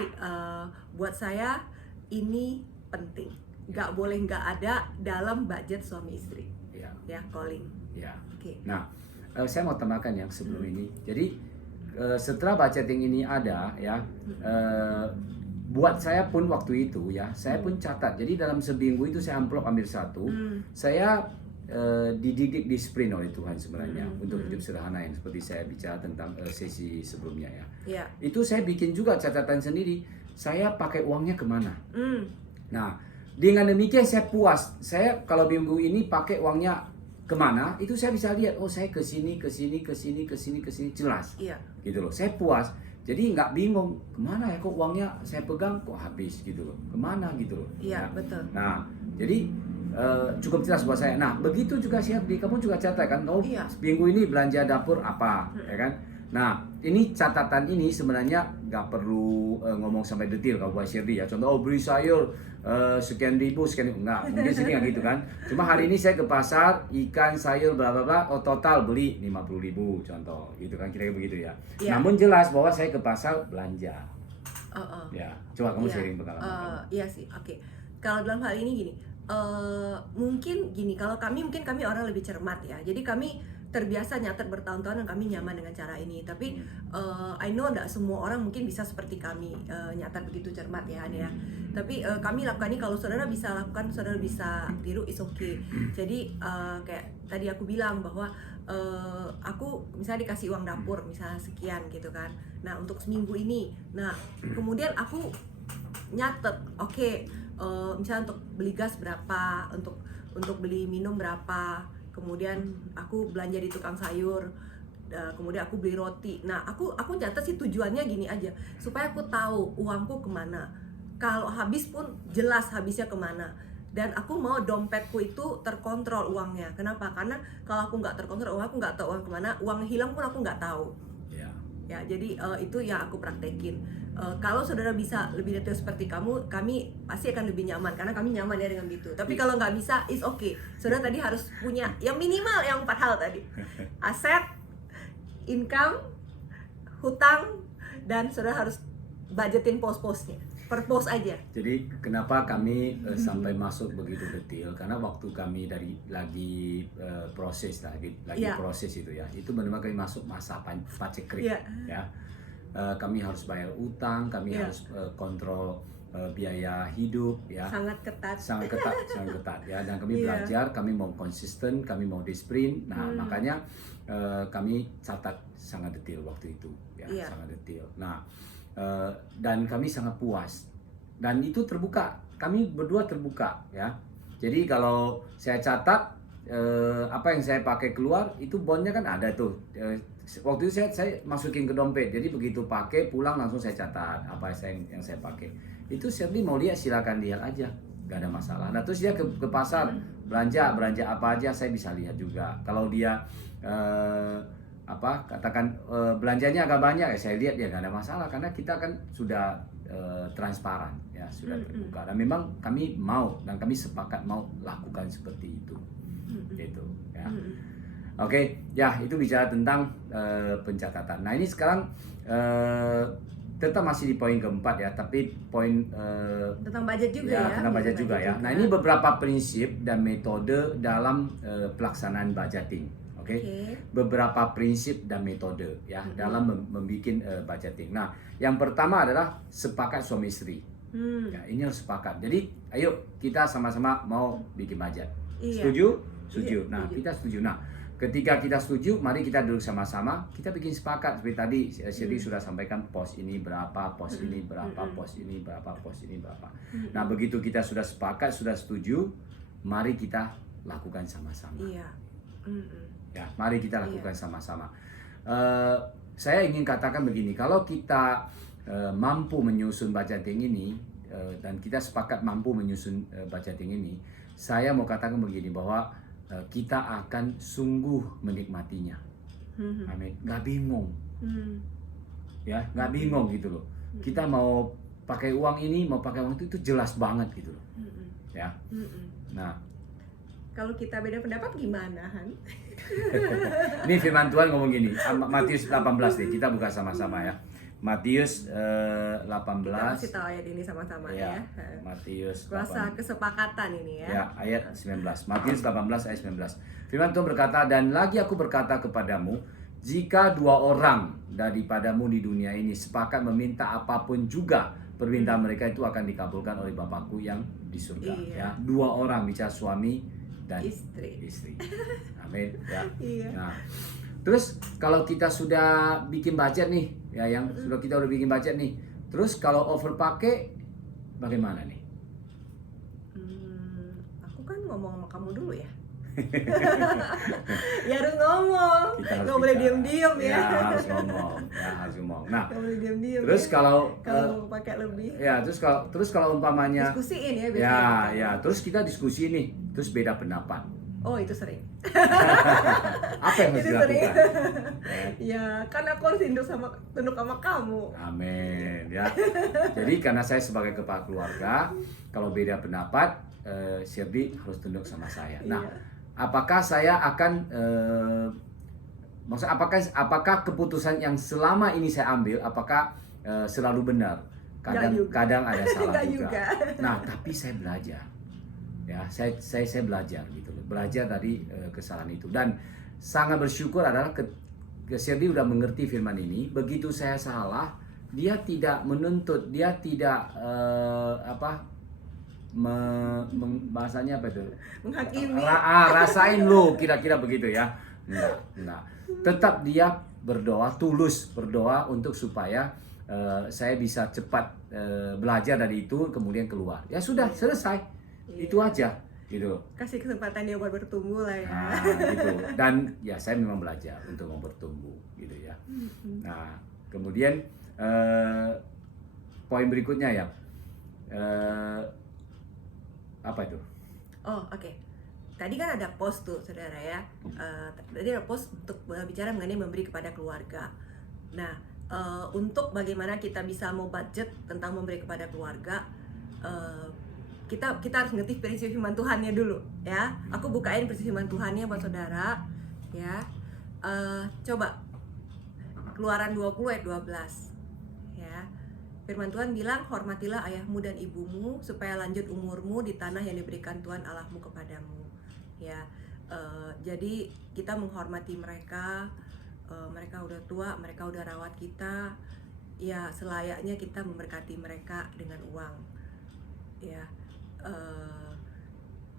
buat saya ini penting, nggak boleh nggak ada dalam budget suami istri. Ya, calling. Okay. Nah, saya mau tambahkan yang sebelum ini. Jadi setelah budgeting ini ada ya. Buat saya pun waktu itu ya, saya pun catat. Jadi dalam seminggu itu saya amplop ambil 1. Saya dididik disiplin oleh Tuhan sebenarnya untuk hidup sederhana, yang seperti saya bicara tentang sesi sebelumnya ya. Itu saya bikin juga catatan sendiri. Saya pakai uangnya kemana. Nah, dengan demikian saya puas. Saya kalau minggu ini pakai uangnya kemana itu saya bisa lihat, oh saya ke sini jelas, gitu loh. Saya puas, jadi nggak bingung kemana ya kok uangnya saya pegang kok habis gitu loh, kemana gitu loh. Betul. Nah, jadi cukup jelas buat saya. Nah, begitu juga Shirley, kamu juga catat kan, oh minggu ini belanja dapur apa, ya kan? Nah, ini catatan ini sebenarnya nggak perlu ngomong sampai detail kalau buat Shirley ya. Contoh, oh beli sayur sekian ribu, enggak, mungkin sini nggak gitu kan. Cuma hari ini saya ke pasar, ikan, sayur, bla bla bla, oh total beli 50.000 contoh, gitu kan, kira-kira begitu ya. Namun jelas bahwa saya ke pasar belanja. Ya, coba kamu sharing pengalaman. Iya sih, oke. Kalau dalam hal ini gini, mungkin gini, kalau kami orang lebih cermat ya. Jadi kami terbiasa nyatet bertahun-tahun dan kami nyaman dengan cara ini. Tapi I know tidak semua orang mungkin bisa seperti kami nyatet begitu cermat ya, ya. Tapi kami lakukan ini, kalau saudara bisa lakukan, saudara bisa tiru, is okay. Jadi kayak tadi aku bilang bahwa aku misalnya dikasih uang dapur misalnya sekian gitu kan. Nah untuk seminggu ini, nah kemudian aku nyatet, oke, misalnya untuk beli gas berapa, untuk beli minum berapa. Kemudian aku belanja di tukang sayur, kemudian aku beli roti. Nah aku catat sih tujuannya gini aja, supaya aku tahu uangku kemana. Kalau habis pun jelas habisnya kemana. Dan aku mau dompetku itu terkontrol uangnya. Kenapa? Karena kalau aku nggak terkontrol uang, aku nggak tahu uang kemana. Uang hilang pun aku nggak tahu. Ya, jadi itu yang aku praktekin. Kalau saudara bisa lebih detail seperti kami pasti akan lebih nyaman, karena kami nyaman ya dengan itu. Tapi kalau nggak bisa, is okay. Saudara tadi harus punya yang minimal yang 4 hal tadi: aset, income, hutang, dan saudara harus budgetin pos-posnya. Per pos aja. Jadi kenapa kami sampai masuk begitu detail? Karena waktu kami lagi proses proses itu ya, itu benar-benar kami masuk masa paceklik ya. Kami harus bayar utang, kami harus kontrol biaya hidup ya. Sangat ketat Ya. Dan kami belajar, kami mau konsisten, kami mau disiplin. Nah makanya kami catat sangat detail waktu itu ya, sangat detail. Nah dan kami sangat puas, dan itu terbuka, kami berdua terbuka ya. Jadi kalau saya catat apa yang saya pakai keluar, itu bondnya kan ada tuh. Waktu itu saya masukin ke dompet, jadi begitu pakai pulang langsung saya catat apa yang saya pakai. Itu Shirley mau lihat silakan lihat aja, gak ada masalah. Nah terus dia ke pasar belanja apa aja saya bisa lihat juga. Kalau dia katakan belanjanya agak banyak ya, saya lihat ya nggak ada masalah, karena kita kan sudah transparan ya, sudah terbuka, dan memang kami mau dan kami sepakat mau lakukan seperti itu, gitu ya. Oke, ya itu bicara tentang pencatatan. Nah ini sekarang tetap masih di poin keempat ya, tapi poin tentang budget juga ya. Tentang budget juga ya. Nah ini beberapa prinsip dan metode dalam pelaksanaan budgeting. Beberapa prinsip dan metode ya dalam membuat budgeting. Nah, yang pertama adalah sepakat suami istri. Ya, ini harus sepakat. Jadi, ayo kita sama-sama mau bikin budget. Setuju? Setuju. Nah, kita setuju. Nah, ketika kita setuju, mari kita duduk sama-sama, kita bikin sepakat. Seperti tadi Shirley sudah sampaikan, pos ini berapa, pos ini berapa, pos ini berapa, pos ini berapa. Nah, begitu kita sudah sepakat, sudah setuju, mari kita lakukan sama-sama. Ya, mari kita lakukan sama-sama. Saya ingin katakan begini, kalau kita mampu menyusun budgeting ini dan kita sepakat mampu menyusun budgeting ini, saya mau katakan begini, bahwa kita akan sungguh menikmatinya. Amin. Nggak bingung, ya, nggak bingung gitu loh. Kita mau pakai uang ini, mau pakai uang itu jelas banget gitu loh, ya. Nah, kalau kita beda pendapat gimana, Han? Ini firman Tuhan ngomong gini, Matius 18 deh, kita buka sama-sama ya. Matius 18. Kita kasih tahu ayat ini sama-sama ya. Matius 18. Kuasa kesepakatan ini ya. Ya, ayat 19. Matius 18 ayat 19. Firman Tuhan berkata, dan lagi aku berkata kepadamu, jika 2 orang daripadamu di dunia ini sepakat meminta apapun juga, permintaan mereka itu akan dikabulkan oleh Bapakku yang di surga. Ya, 2 orang, bicara suami dan istri. Amin ya. Nah, terus kalau kita sudah bikin budget nih, ya, kita udah bikin budget nih, terus kalau overpakai bagaimana nih? Aku kan ngomong sama kamu dulu ya. Ya harus ngomong, Kita harus nggak boleh bicara. diem-diem ya. Harus ngomong, ya harus ngomong. Nah, Nggak boleh diem-diem. terus ya. kalau Pakai lebih. ya terus kalau umpamanya Diskusiin ya ya biasanya. terus kita diskusi nih, terus beda pendapat. Oh itu sering. Apa yang harus Itu sering. dilakukan? Ya kan aku harus tunduk sama kamu. Amin ya. Jadi karena saya sebagai kepala keluarga, kalau beda pendapat, Shirdi harus tunduk sama saya. Nah, Iya. apakah saya akan maksud apakah keputusan yang selama ini saya ambil apakah selalu benar? Kadang ada salah Nggak juga. juga. Nah, tapi saya belajar. Ya, saya belajar gitu loh. Belajar dari kesalahan itu dan sangat bersyukur adalah Shirdi udah mengerti firman ini. Begitu saya salah, dia tidak menuntut, dia tidak bahasanya apa itu? Menghakimi. Rasain lu kira-kira begitu ya. Enggak. Tetap dia berdoa, tulus berdoa untuk supaya saya bisa cepat belajar dari itu kemudian keluar. Ya sudah, selesai. Itu aja gitu. Kasih kesempatan dia buat bertumbuh lah ya. Nah, gitu. Dan ya saya memang belajar untuk mau bertumbuh gitu ya. Nah, kemudian poin berikutnya ya. Apa itu? Oh oke. Tadi kan ada post tuh saudara ya. Tadi ada post untuk bicara mengenai memberi kepada keluarga. Nah, untuk bagaimana kita bisa mau budget tentang memberi kepada keluarga, kita harus ngerti prinsip firman Tuhannya dulu ya. Aku bukain prinsip firman Tuhannya buat saudara ya. Coba Keluaran 20 ayat 12 ya. Firman Tuhan bilang, hormatilah ayahmu dan ibumu supaya lanjut umurmu di tanah yang diberikan Tuhan Allahmu kepadamu ya. Jadi kita menghormati mereka. Mereka udah tua, mereka udah rawat kita ya, selayaknya kita memberkati mereka dengan uang ya.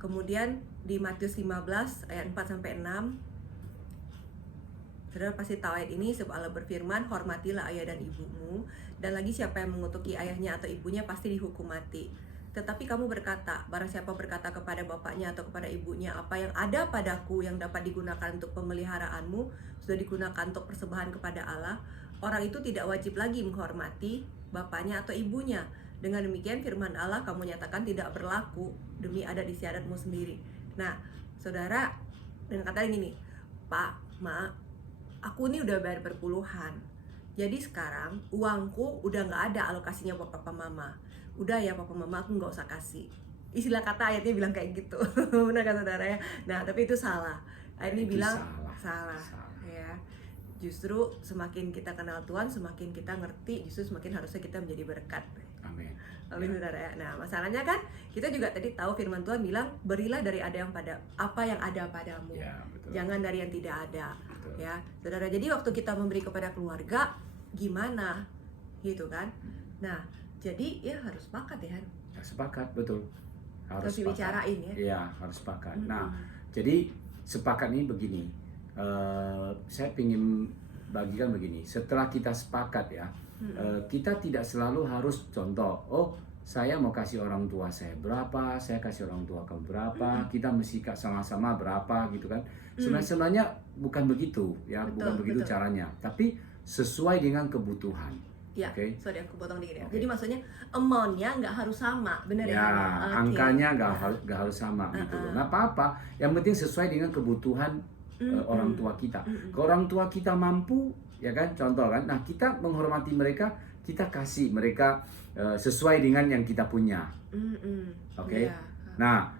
Kemudian di Matius 15 ayat 4 sampai 6, saudara pasti tahu ayat ini, sebab Allah berfirman, hormatilah ayah dan ibumu, dan lagi siapa yang mengutuki ayahnya atau ibunya pasti dihukum mati. Tetapi kamu berkata, barang siapa berkata kepada bapaknya atau kepada ibunya, apa yang ada padaku yang dapat digunakan untuk pemeliharaanmu sudah digunakan untuk persembahan kepada Allah, orang itu tidak wajib lagi menghormati bapaknya atau ibunya. Dengan demikian firman Allah kamu nyatakan tidak berlaku demi adat istiadatmu sendiri. Nah, saudara, dengan kata ini nih, Pak, Ma, aku ini udah bayar berpuluhan. Jadi sekarang uangku udah nggak ada alokasinya buat papa mama. Udah ya papa mama, aku nggak usah kasih. Istilah kata ayatnya bilang kayak gitu. Benar kan saudara ya? Nah, tapi itu salah. Ayat ini bilang salah. Ya. Justru semakin kita kenal Tuhan, semakin kita ngerti, justru semakin harusnya kita menjadi berkat. Amin. Amin saudara ya. Nah, masalahnya kan kita juga tadi tahu firman Tuhan bilang, berilah dari apa yang ada padamu. Ya, betul. Jangan dari yang tidak ada. Betul. Ya, saudara. Jadi waktu kita memberi kepada keluarga, gimana? Gitu kan? Nah, jadi ya harus sepakat ya. Ya, sepakat, betul. Harus dibicarain ya. Iya, harus sepakat. Nah, jadi sepakat ini begini. Saya ingin bagikan begini. Setelah kita sepakat ya, kita tidak selalu harus contoh. Oh, saya mau kasih orang tua saya berapa, saya kasih orang tua kamu berapa, kita mesti sama-sama berapa gitu kan. Sebenarnya bukan begitu ya, bukan begitu caranya. Tapi sesuai dengan kebutuhan. Ya, okay? sorry aku potong dikit ya. Jadi maksudnya amount-nya nggak harus sama, benar ya? Angkanya nggak harus sama gitu loh. Nggak apa-apa. Yang penting sesuai dengan kebutuhan orang tua kita. Kalau orang tua kita mampu, ya kan, contoh kan. Nah, kita menghormati mereka, kita kasih mereka sesuai dengan yang kita punya. Oke. Nah,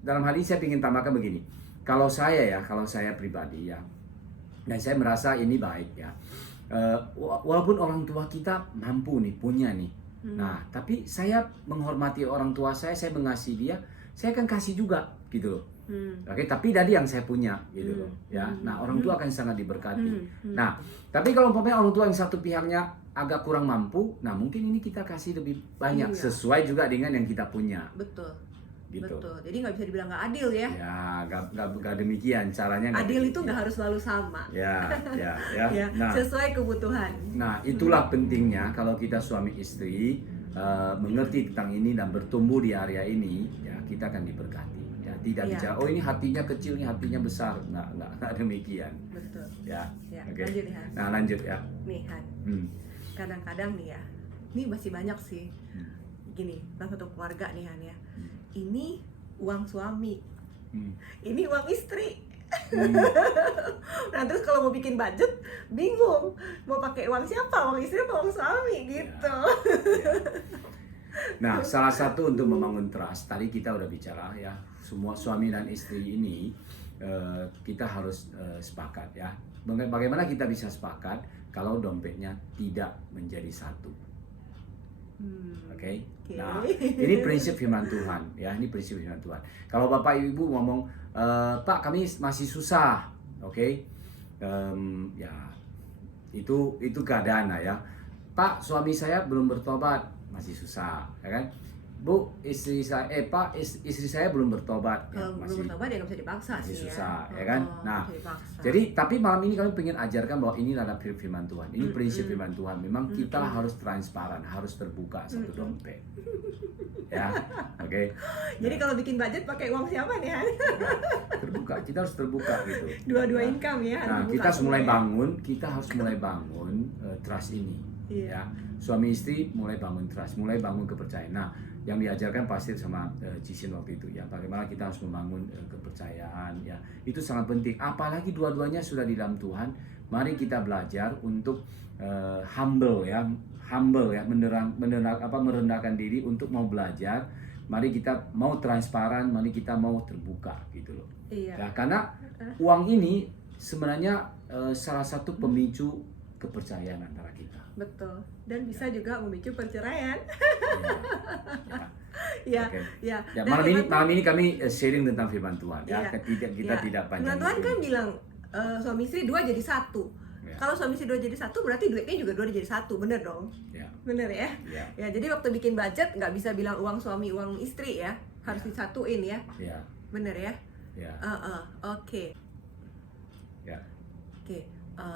dalam hal ini saya ingin tambahkan begini. Kalau saya pribadi ya, dan saya merasa ini baik ya. Walaupun orang tua kita mampu nih, punya nih. Nah, tapi saya menghormati orang tua saya mengasihi dia, saya akan kasih juga gitu loh. Oke, tapi dari yang saya punya gitu loh ya. Nah, orang tua akan sangat diberkati. Nah, tapi kalau umpamanya orang tua yang satu pihaknya agak kurang mampu, nah mungkin ini kita kasih lebih banyak sesuai juga dengan yang kita punya. Betul. Gitu. Betul. Jadi nggak bisa dibilang nggak adil ya. Ya, nggak demikian caranya. Adil itu nggak harus selalu sama. Ya. Nah, sesuai kebutuhan. Nah, itulah pentingnya kalau kita suami istri mengerti tentang ini dan bertumbuh di area ini, ya kita akan diberkati. Ya, tidak bicara oh ini hatinya kecil, ini hatinya besar, nggak demikian. Betul. Ya. Okay. Lanjut nih Han. Nah lanjut ya. Nih Han. Kadang-kadang nih ya, ini masih banyak sih. Gini, salah satu keluarga nih Han ya. Ini uang suami, ini uang istri. Nah terus kalau mau bikin budget bingung mau pakai uang siapa, uang istri atau uang suami gitu. Nah salah satu untuk membangun trust tadi kita udah bicara ya, semua suami dan istri ini kita harus sepakat ya. Bagaimana kita bisa sepakat kalau dompetnya tidak menjadi satu. Oke. Nah, ini prinsip firman Tuhan ya, ini prinsip firman Tuhan. Kalau Bapak Ibu ngomong, Pak kami masih susah, oke? Ya, itu keadaan ya. Pak suami saya belum bertobat, masih susah, ya kan? Bu, istri saya, Pak, istri saya belum bertobat. Kalau belum bertobat ya nggak bisa dipaksa masih sih susah, ya kan? Nah, jadi tapi malam ini kami pengen ajarkan bahwa ini adalah firman Tuhan. Ini prinsip firman Tuhan. Memang kita harus transparan, harus terbuka satu dompet. Ya, oke. Jadi kalau bikin budget pakai uang siapa nih Han? Terbuka, kita harus terbuka gitu. Dua-dua income ya. Nah, kita harus mulai bangun, kita harus mulai bangun trust ini. Ya, suami istri mulai bangun trust, mulai bangun kepercayaan. Nah, yang diajarkan pastor sama Cisin waktu itu ya, bagaimana kita harus membangun kepercayaan ya, itu sangat penting. Apalagi dua-duanya sudah di dalam Tuhan, mari kita belajar untuk humble ya, merendahkan diri untuk mau belajar. Mari kita mau transparan, mari kita mau terbuka gitu loh. Ya, karena uang ini sebenarnya salah satu pemicu kepercayaan antara kita. Betul. Dan bisa juga memicu perceraian. Ya. Malam ini kami sharing tentang firman Tuhan ya. Kita tidak panjang. Firman Tuhan kan bilang suami istri dua jadi satu. Kalau suami istri dua jadi satu berarti duitnya juga dua jadi satu, bener dong? Bener ya? Ya, jadi waktu bikin budget nggak bisa bilang uang suami uang istri ya, harus disatuin ya. Bener ya? Oke. Oke,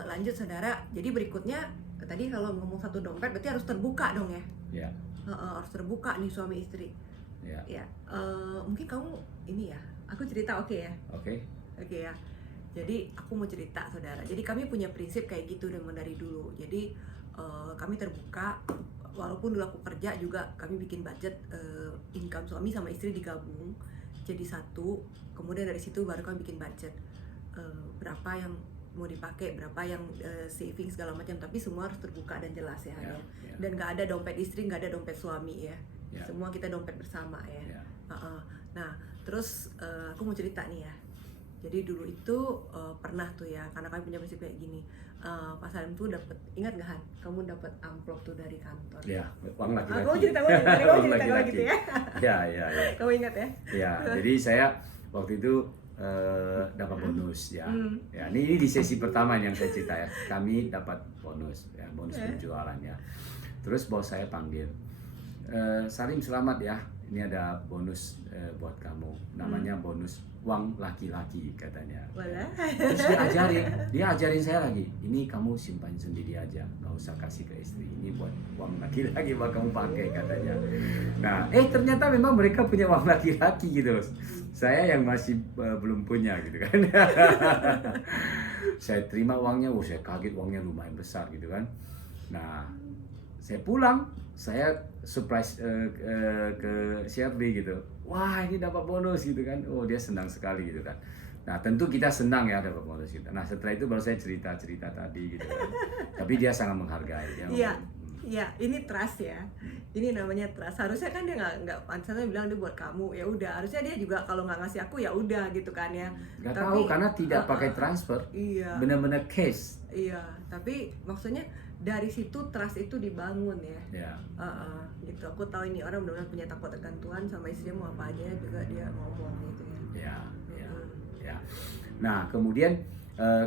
lanjut saudara. Jadi berikutnya tadi kalau ngomong satu dompet berarti harus terbuka dong ya? Harus terbuka nih suami istri. Mungkin kamu ini ya, aku cerita oke ya? Oke ya. Jadi aku mau cerita saudara. Jadi kami punya prinsip kayak gitu dari dulu. Jadi kami terbuka. Walaupun dulu aku kerja juga kami bikin budget income suami sama istri digabung jadi satu. Kemudian dari situ baru kami bikin budget berapa yang mau dipakai, berapa yang saving segala macam, tapi semua harus terbuka dan jelas ya. Dan nggak ada dompet istri, nggak ada dompet suami ya. Semua kita dompet bersama ya. Nah terus aku mau cerita nih ya. Jadi dulu itu pernah tuh ya, karena kami punya prinsip kayak gini. Pas Salim tuh dapat, ingat nggak Han? Kamu dapat amplop tuh dari kantor. Iya, uang laki-laki. Kamu cerita gitu ya? Iya. Kamu ingat ya? Iya, jadi saya waktu itu dapat bonus ya. Ya, ini di sesi pertama yang saya cerita ya. Kami dapat bonus ya, bonus penjualan ya. Terus bos saya panggil, Salim selamat ya. Ini ada bonus buat kamu. Namanya bonus uang laki-laki katanya. Ya. Terus dia ajarin saya lagi. Ini kamu simpan sendiri aja, nggak usah kasih ke istri. Ini buat uang laki-laki buat kamu pakai katanya. Nah, ternyata memang mereka punya uang laki-laki gitu loh. Saya yang masih belum punya gitu kan. Saya terima uangnya, saya kaget uangnya lumayan besar gitu kan. Nah, saya pulang, saya surprise ke Sherby gitu. Wah, ini dapat bonus gitu kan. Oh, dia senang sekali gitu kan. Nah, tentu kita senang ya dapat bonus gitu. Nah, setelah itu baru saya cerita tadi gitu kan. Tapi dia sangat menghargai. Iya, ini trust ya. Ini namanya trust. Harusnya kan dia nggak pantasnya bilang dia buat kamu. Ya udah, harusnya dia juga kalau nggak ngasih aku ya udah gitu kan ya. Nggak tahu karena tidak pakai transfer. Iya. Benar-benar cash. Iya, tapi maksudnya dari situ trust itu dibangun ya. Gitu. Aku tahu ini orang benar-benar punya takut akan Tuhan, sama istrinya mau apa aja juga dia ngomong gitu ya. Ya. Nah, kemudian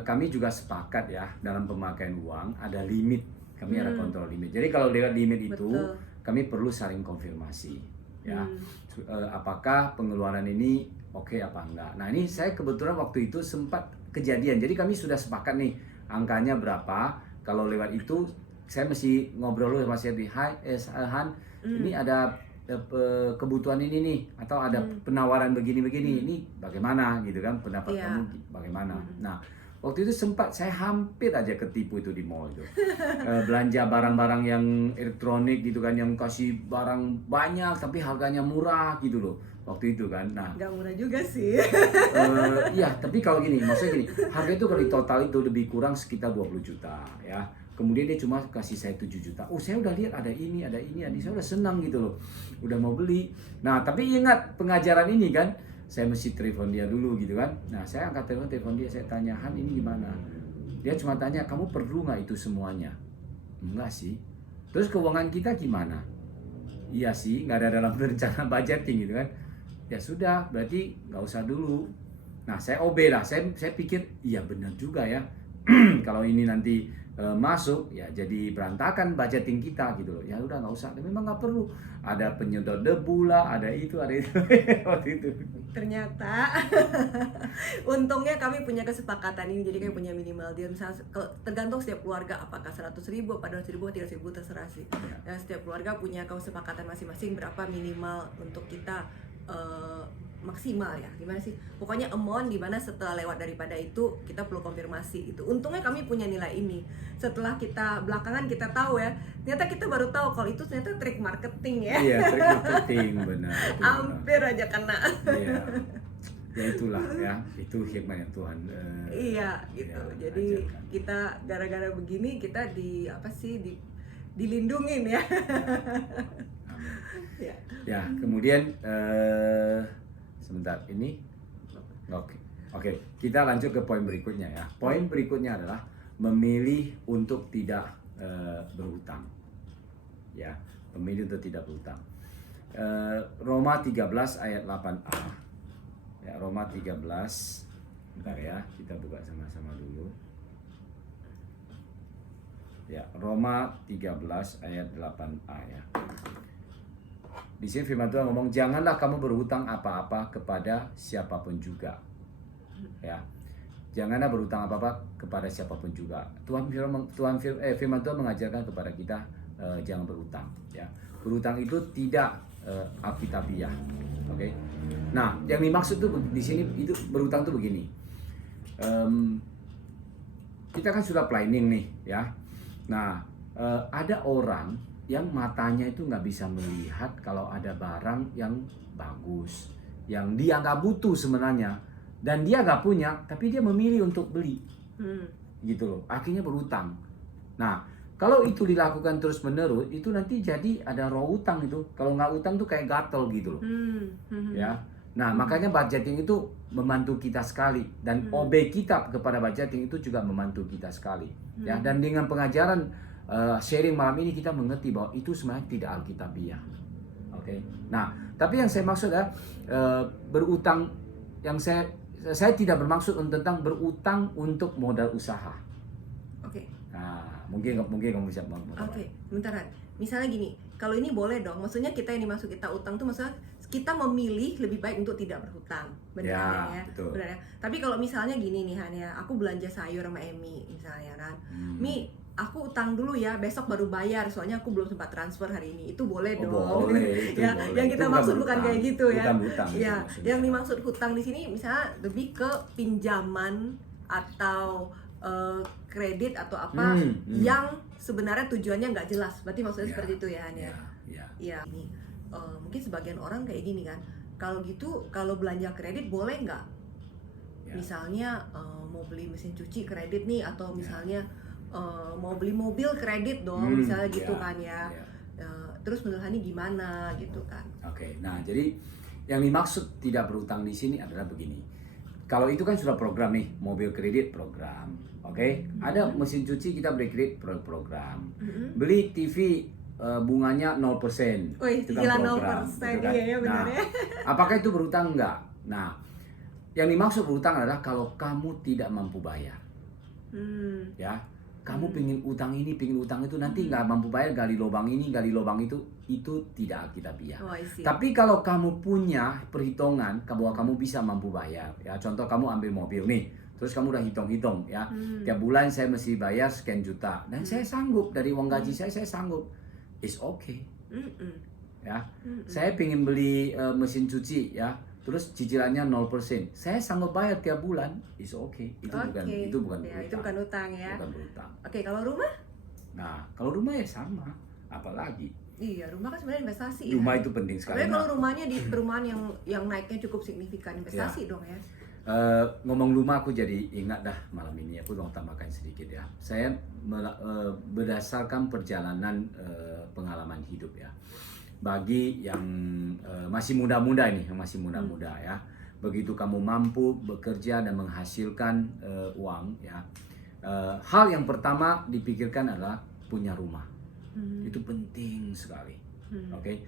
kami juga sepakat ya dalam pemakaian uang ada limit. Kami ada kontrol limit. Jadi kalau lewat limit itu kami perlu saling konfirmasi ya. Apakah pengeluaran ini oke apa enggak. Nah, ini saya kebetulan waktu itu sempat kejadian. Jadi kami sudah sepakat nih angkanya berapa. Kalau lewat itu saya mesti ngobrol dulu sama Sherby. Hai Han, ini ada kebutuhan ini nih, atau ada penawaran begini-begini, ini bagaimana gitu kan, pendapat kamu bagaimana. Nah, waktu itu sempat saya hampir aja ketipu itu di mall itu. Belanja barang-barang yang elektronik gitu kan, yang kasih barang banyak tapi harganya murah gitu loh. Waktu itu kan. Nah, nggak murah juga sih. Iya, tapi kalau gini, maksudnya gini, harga itu kalau di total itu lebih kurang sekitar 20 juta ya. Kemudian dia cuma kasih saya 7 juta. Oh, saya udah lihat ada ini, saya udah senang gitu loh. Udah mau beli. Nah, tapi ingat pengajaran ini kan, saya mesti telepon dia dulu gitu kan. Nah, saya angkat telepon dia, saya tanya, Han ini gimana? Dia cuma tanya, kamu perlu nggak itu semuanya? Enggak sih. Terus keuangan kita gimana? Iya sih, nggak ada dalam rencana budgeting gitu kan. Ya sudah, berarti nggak usah dulu. Nah, saya OB lah, saya pikir, iya benar juga ya. Kalau ini nanti masuk, ya jadi berantakan budgeting kita gitu loh. Ya udah nggak usah, memang nggak perlu. Ada penyedot debu lah, ada itu. Waktu itu. Ternyata untungnya kami punya kesepakatan ini, jadi kami punya minimal deal. Misalnya tergantung setiap keluarga, apakah 100.000, apa 200.000, 300.000, terserah sih. Dan setiap keluarga punya kesepakatan masing-masing berapa minimal untuk kita maksimal ya, gimana sih, pokoknya amount dimana setelah lewat daripada itu kita perlu konfirmasi itu. Untungnya kami punya nilai ini. Setelah kita belakangan kita tahu ya, ternyata kita baru tahu kalau itu ternyata trik marketing ya. Iya, trik marketing, benar. Hampir aja kena. Iya. Ya itulah ya, itu hikmahnya Tuhan. Iya gitu. Ya, jadi ajarkan. kita gara-gara begini kita dilindungin ya. Amin. Ya, kemudian sebentar ini. Oke, kita lanjut ke poin berikutnya ya. Poin berikutnya adalah memilih untuk tidak berhutang. Ya, memilih untuk tidak berhutang. Roma 13 ayat 8a. Ya, Roma 13. Bentar ya, kita buka sama-sama dulu. Ya, Roma 13 ayat 8a ya. Di sini firman Tuhan ngomong, janganlah kamu berhutang apa-apa kepada siapapun juga. Ya. Janganlah berhutang apa-apa kepada siapapun juga. Firman Tuhan mengajarkan kepada kita jangan berhutang, ya. Berhutang itu tidak alkitabiah. Oke. Nah, yang dimaksud tuh di sini itu berhutang tuh begini. Kita kan sudah planning nih, ya. Nah, ada orang yang matanya itu nggak bisa melihat kalau ada barang yang bagus, yang dia nggak butuh sebenarnya, dan dia nggak punya, tapi dia memilih untuk beli, gitu loh. Akhirnya berhutang. Nah, kalau itu dilakukan terus menerus, itu nanti jadi ada roh utang itu. Kalau nggak utang tuh kayak gatel gitu loh, ya. Nah, makanya budgeting itu membantu kita sekali, dan OB kita kepada budgeting itu juga membantu kita sekali, ya. Dan dengan pengajaran sharing malam ini kita mengerti bahwa itu sebenarnya tidak alkitabiah. Oke. Nah, tapi yang saya maksud adalah berutang, yang saya tidak bermaksud tentang berutang untuk modal usaha. Oke. Nah, mungkin kamu bisa Oke, bentaran. Misalnya gini, kalau ini boleh dong. Maksudnya kita yang dimaksud kita utang tuh maksudnya kita memilih lebih baik untuk tidak berhutang. Benar ya? Betul. Benar ya. Tapi kalau misalnya gini nih Han ya, aku belanja sayur sama Emi misalnya kan. Mi, aku utang dulu ya, besok baru bayar soalnya aku belum sempat transfer hari ini. Itu boleh dong. Boleh, itu ya, boleh. yang kita Itu maksud bukan kayak gitu ya. Bukan hutang. Ya, yang dimaksud hutang di sini misalnya lebih ke pinjaman atau kredit atau apa yang sebenarnya tujuannya nggak jelas. Berarti maksudnya seperti itu ya Han ya. Ya. Ini mungkin sebagian orang kayak gini kan. Kalau gitu, kalau belanja kredit boleh nggak? Misalnya mau beli mesin cuci kredit nih, atau misalnya mau beli mobil kredit dong, misalnya gitu kan ya. Terus menurut Hani gimana gitu kan? Oke, nah jadi yang dimaksud tidak berhutang di sini adalah begini. Kalau itu kan sudah program nih, mobil kredit program, oke? Ada mesin cuci kita beli kredit program, beli TV bunganya 0%. Wih, itu kan gila program, 0%, gitu kan? iya ya benar ya. Apakah itu berhutang? Enggak. Nah, yang dimaksud berhutang adalah kalau kamu tidak mampu bayar, ya. Kamu pingin utang ini, pingin utang itu, nanti nggak mampu bayar, gali lubang ini, gali lubang itu tidak alkitabiah. Tapi kalau kamu punya perhitungan bahwa kamu bisa mampu bayar, ya contoh kamu ambil mobil nih, terus kamu udah hitung-hitung ya, tiap bulan saya mesti bayar sekian juta, dan saya sanggup dari uang gaji saya sanggup, it's okay. ya. Saya pengen beli mesin cuci ya, terus cicilannya 0%. Saya sanggup bayar tiap bulan, it's okay. Itu bukan ya, utang. itu bukan utang ya. Bukan berutang. Oke, kalau rumah? Nah, kalau rumah ya sama, apalagi. Iya, rumah kan sebenarnya investasi. Rumah ya. itu penting sekali. Sebenarnya kalau rumahnya di perumahan yang naiknya cukup signifikan, investasi dong ya. Ngomong rumah aku jadi ingat dah malam ini, aku mau tambahkan sedikit ya. Saya berdasarkan perjalanan pengalaman hidup ya. Bagi yang masih muda-muda ini, yang masih muda-muda ya. Begitu kamu mampu bekerja dan menghasilkan uang ya. Hal yang pertama dipikirkan adalah punya rumah. Itu penting sekali. Oke.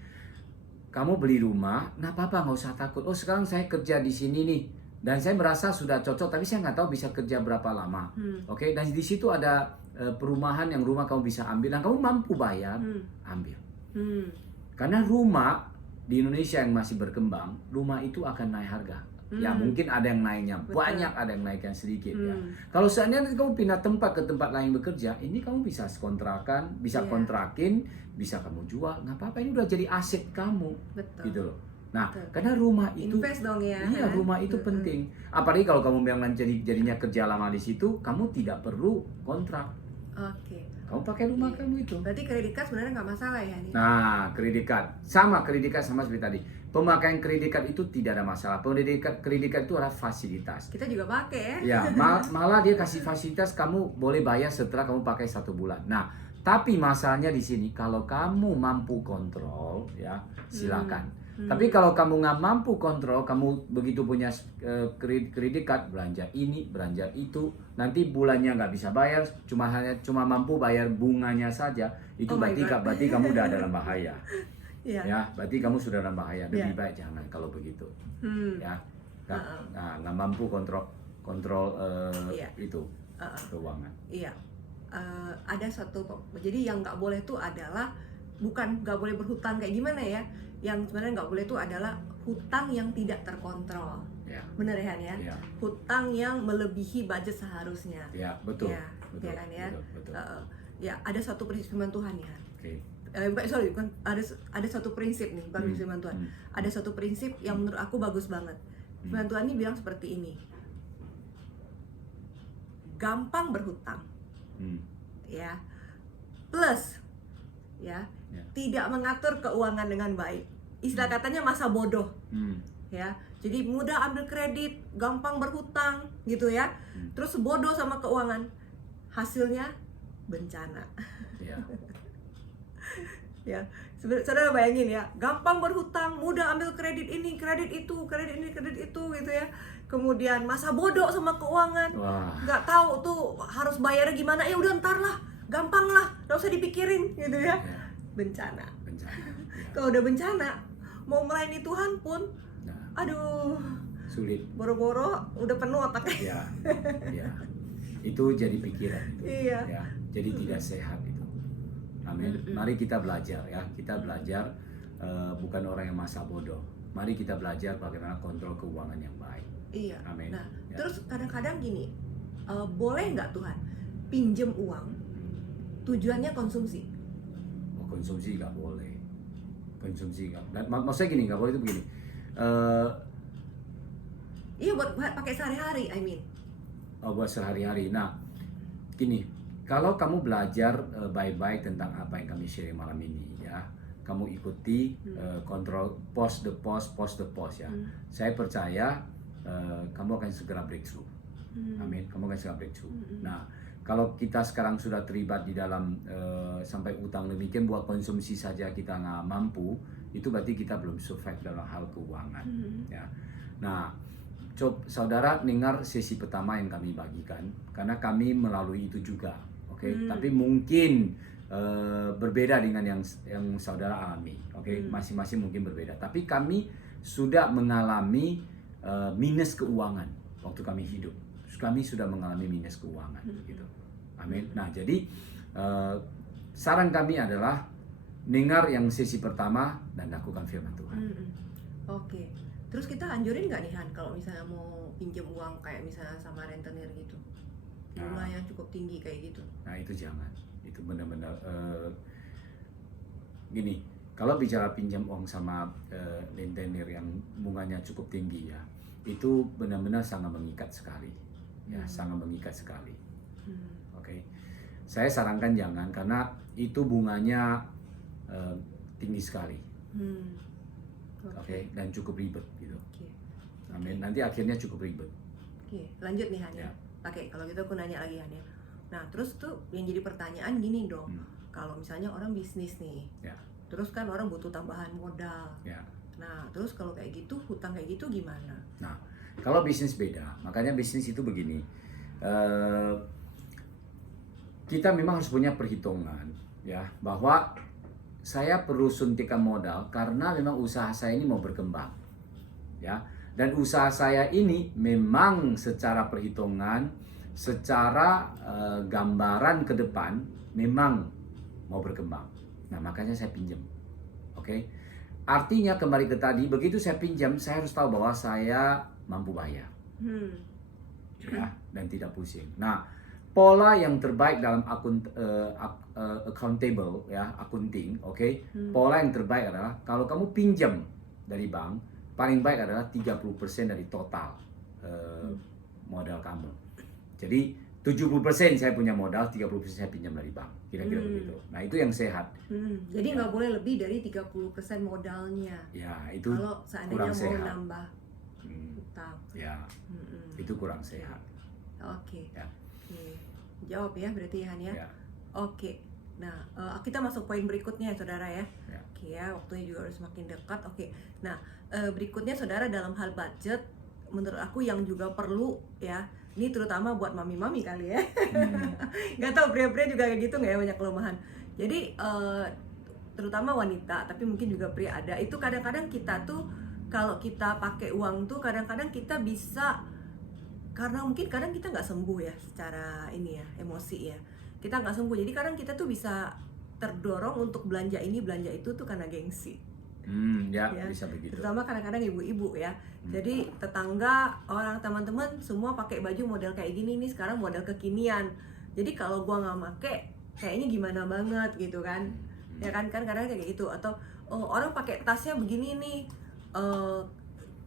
Kamu beli rumah, nah apa-apa nggak usah takut. Oh sekarang saya kerja di sini nih, dan saya merasa sudah cocok, tapi saya nggak tahu bisa kerja berapa lama. Oke. Dan di situ ada perumahan yang rumah kamu bisa ambil dan kamu mampu bayar, ambil. Karena rumah di Indonesia yang masih berkembang, rumah itu akan naik harga. Ya mungkin ada yang naiknya banyak, ada yang naiknya sedikit ya. Kalau seandainya kamu pindah tempat ke tempat lain bekerja, ini kamu bisa kontrakan, bisa kontrakin, bisa kamu jual, nggak apa-apa, ini udah jadi aset kamu. Betul. Gitu loh. Nah, karena rumah itu invest dong ya. Iya, rumah itu penting. Apalagi kalau kamu memang jadinya kerja lama di situ, kamu tidak perlu kontrak. Oke. Kamu pakai rumah kamu itu. Berarti kredit card sebenarnya nggak masalah ya nih? Nah, kredit card sama seperti tadi. Pemakaian kredit card itu tidak ada masalah. Kredit card itu adalah fasilitas. Kita juga pakai Ya, ya. malah dia kasih fasilitas kamu boleh bayar setelah kamu pakai 1 bulan. Nah, tapi masalahnya di sini kalau kamu mampu kontrol ya, silakan. Tapi kalau kamu nggak mampu kontrol, kamu begitu punya kredit card, belanja ini, belanja itu, nanti bulannya nggak bisa bayar, cuma mampu bayar bunganya saja, itu berarti kamu udah dalam bahaya. Ya, berarti kamu sudah dalam bahaya. Lebih baik jangan kalau begitu. Ya, nggak mampu kontrol itu keuangan. Iya, ada satu, jadi yang nggak boleh itu adalah bukan nggak boleh berhutang kayak gimana ya? Yang sebenarnya nggak boleh itu adalah hutang yang tidak terkontrol. Ya. Bener ya Han ya? Ya. Hutang yang melebihi budget seharusnya. Ya, betul. Ya, betul, ya kan ya? betul. Ya, ada satu prinsip firman Tuhan ya. Oke. Bukan ada satu prinsip nih, bukan prinsip firman Tuhan. Ada satu prinsip yang menurut aku bagus banget. Firman Tuhan ini bilang seperti ini. Gampang berhutang. Ya. Plus ya. Tidak mengatur keuangan dengan baik. Istilah katanya masa bodoh. Ya. Jadi mudah ambil kredit, gampang berhutang gitu ya. Terus bodoh sama keuangan. Hasilnya bencana. Ya. Ya. Saudara bayangin ya, gampang berhutang, mudah ambil kredit ini, kredit itu, kredit ini, kredit itu gitu ya. Kemudian masa bodoh sama keuangan. Nggak tahu tuh harus bayarnya gimana, ya udah ntar lah, gampang lah, nggak usah dipikirin gitu ya. Bencana. Ya. Kalau udah bencana, mau melayani Tuhan pun, aduh, sulit. Boro-boro udah penuh otaknya. Ya. Itu jadi pikiran. Iya. Ya. Jadi tidak sehat itu. Amin. Mari kita belajar ya. Kita belajar bukan orang yang masa bodoh. Mari kita belajar bagaimana kontrol keuangan yang baik. Iya. Amin. Nah, terus kadang-kadang gini, boleh nggak Tuhan pinjem uang tujuannya konsumsi? Konsumsi nggak boleh. Konsumsi nggak. Maksudnya gini, nggak boleh itu begini. Iya, buat pakai sehari-hari, I mean. Buat sehari-hari. Nah, gini, kalau kamu belajar baik-baik tentang apa yang kami share malam ini ya, kamu ikuti kontrol post the post ya. Saya percaya kamu akan segera breakthrough. Amin. Kamu akan segera breakthrough. Nah, kalau kita sekarang sudah terlibat di dalam sampai utang demikian buat konsumsi saja kita nggak mampu, itu berarti kita belum survive dalam hal keuangan. Ya. Nah, saudara dengar sesi pertama yang kami bagikan, karena kami melalui itu juga, oke? Tapi mungkin berbeda dengan yang saudara alami, oke? Masing-masing mungkin berbeda. Tapi kami sudah mengalami minus keuangan waktu kami hidup. Kami sudah mengalami minus keuangan, gitu. Amin. Nah, jadi saran kami adalah dengar yang sesi pertama dan lakukan firman Tuhan. Oke. Terus kita anjurin nggak nih Han, kalau misalnya mau pinjam uang kayak misalnya sama rentenir gitu, bunga yang cukup tinggi kayak gitu? Nah, itu jangan. Itu benar-benar gini. Kalau bicara pinjam uang sama rentenir yang bunganya cukup tinggi ya, itu benar-benar sangat mengikat sekali, ya sangat mengikat sekali. Oke, saya sarankan jangan karena itu bunganya tinggi sekali. Oke, dan cukup ribet gitu. Amin. Nanti akhirnya cukup ribet. Oke, lanjut nih Han ya. Oke, kalau gitu aku nanya lagi Han ya. Nah, terus tuh yang jadi pertanyaan gini dong. Kalau misalnya orang bisnis nih. Terus kan orang butuh tambahan modal. Nah, terus kalau kayak gitu, hutang kayak gitu gimana? Nah, kalau bisnis beda. Makanya bisnis itu begini. Kita memang harus punya perhitungan ya, bahwa saya perlu suntikan modal karena memang usaha saya ini mau berkembang. Ya. Dan usaha saya ini memang secara perhitungan, secara gambaran ke depan memang mau berkembang. Nah, makanya saya pinjam. Oke. Artinya kembali ke tadi, begitu saya pinjam, saya harus tahu bahwa saya mampu bayar. Ya, dan tidak pusing. Nah, pola yang terbaik dalam accountable ya, accounting, oke. Pola yang terbaik adalah kalau kamu pinjam dari bank, paling baik adalah 30% dari total modal kamu. Jadi 70% saya punya modal, 30% saya pinjam dari bank. Kira-kira begitu. Nah, itu yang sehat. Jadi nggak boleh lebih dari 30% modalnya. Ya, itu kalau seandainya kurang mau sehat. Nambah hutang. Ya, itu kurang sehat. Oke. Ya. Jawab ya berarti Han ya. Oke. Nah, kita masuk poin berikutnya ya saudara ya. Oke ya, waktunya juga udah semakin dekat. Oke. Nah, berikutnya saudara dalam hal budget, menurut aku yang juga perlu ya. Ini terutama buat mami-mami kali ya. Nggak tahu pria-pria juga kayak gitu nggak ya, banyak kelemahan. Jadi terutama wanita, tapi mungkin juga pria ada. Itu kadang-kadang kita tuh kalau kita pakai uang tuh kadang-kadang kita bisa, karena mungkin kadang kita nggak sembuh ya secara ini ya, emosi ya. Kita nggak sembuh. Jadi kadang kita tuh bisa terdorong untuk belanja ini belanja itu tuh karena gengsi. Ya, bisa begitu. Terutama kadang-kadang ibu-ibu ya. Jadi tetangga, orang teman-teman semua pakai baju model kayak gini nih, sekarang model kekinian. Jadi kalau gua nggak make, kayaknya gimana banget gitu kan? Ya kan kadang kayak gitu. Atau orang pakai tasnya begini nih,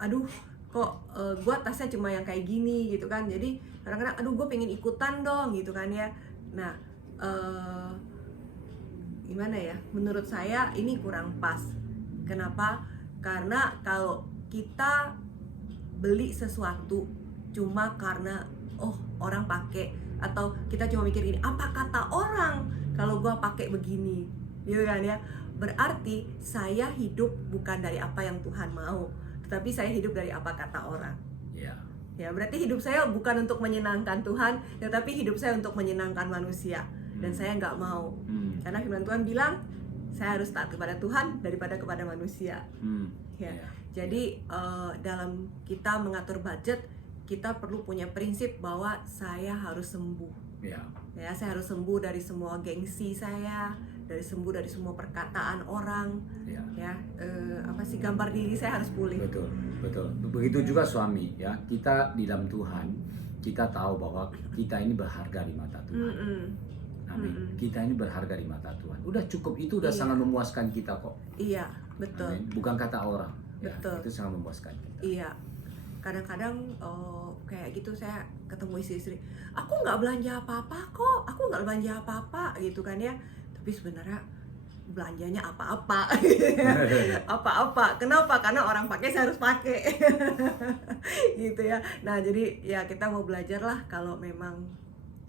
aduh kok gua tasnya cuma yang kayak gini gitu kan? Jadi kadang-kadang aduh gua pengen ikutan dong gitu kan ya. Nah gimana ya? Menurut saya ini kurang pas. Kenapa? Karena kalau kita beli sesuatu cuma karena orang pakai, atau kita cuma mikir gini, apa kata orang kalau gua pakai begini, gitu kan ya? Berarti saya hidup bukan dari apa yang Tuhan mau, tetapi saya hidup dari apa kata orang. Ya, berarti hidup saya bukan untuk menyenangkan Tuhan, tetapi hidup saya untuk menyenangkan manusia. Dan saya nggak mau, karena firman Tuhan bilang saya harus taat kepada Tuhan daripada kepada manusia. Jadi dalam kita mengatur budget, kita perlu punya prinsip bahwa saya harus sembuh. Ya, saya harus sembuh dari semua gengsi saya, sembuh dari semua perkataan orang. Gambar diri saya harus pulih. Betul. Begitu juga suami ya. Kita di dalam Tuhan, kita tahu bahwa kita ini berharga di mata Tuhan. Amin. Kita ini berharga di mata Tuhan. Udah cukup, itu udah sangat memuaskan kita kok. Iya, betul. Amin. Bukan kata orang. Betul. Itu sangat memuaskan kita. Iya. Kadang-kadang kayak gitu saya ketemu istri-istri, aku nggak belanja apa-apa kok, aku nggak belanja apa-apa gitu kan ya. Tapi sebenarnya belanjanya apa-apa. Apa-apa. Kenapa? Karena orang pakai saya harus pakai. Gitu ya. Nah, jadi ya kita mau belajar lah, kalau memang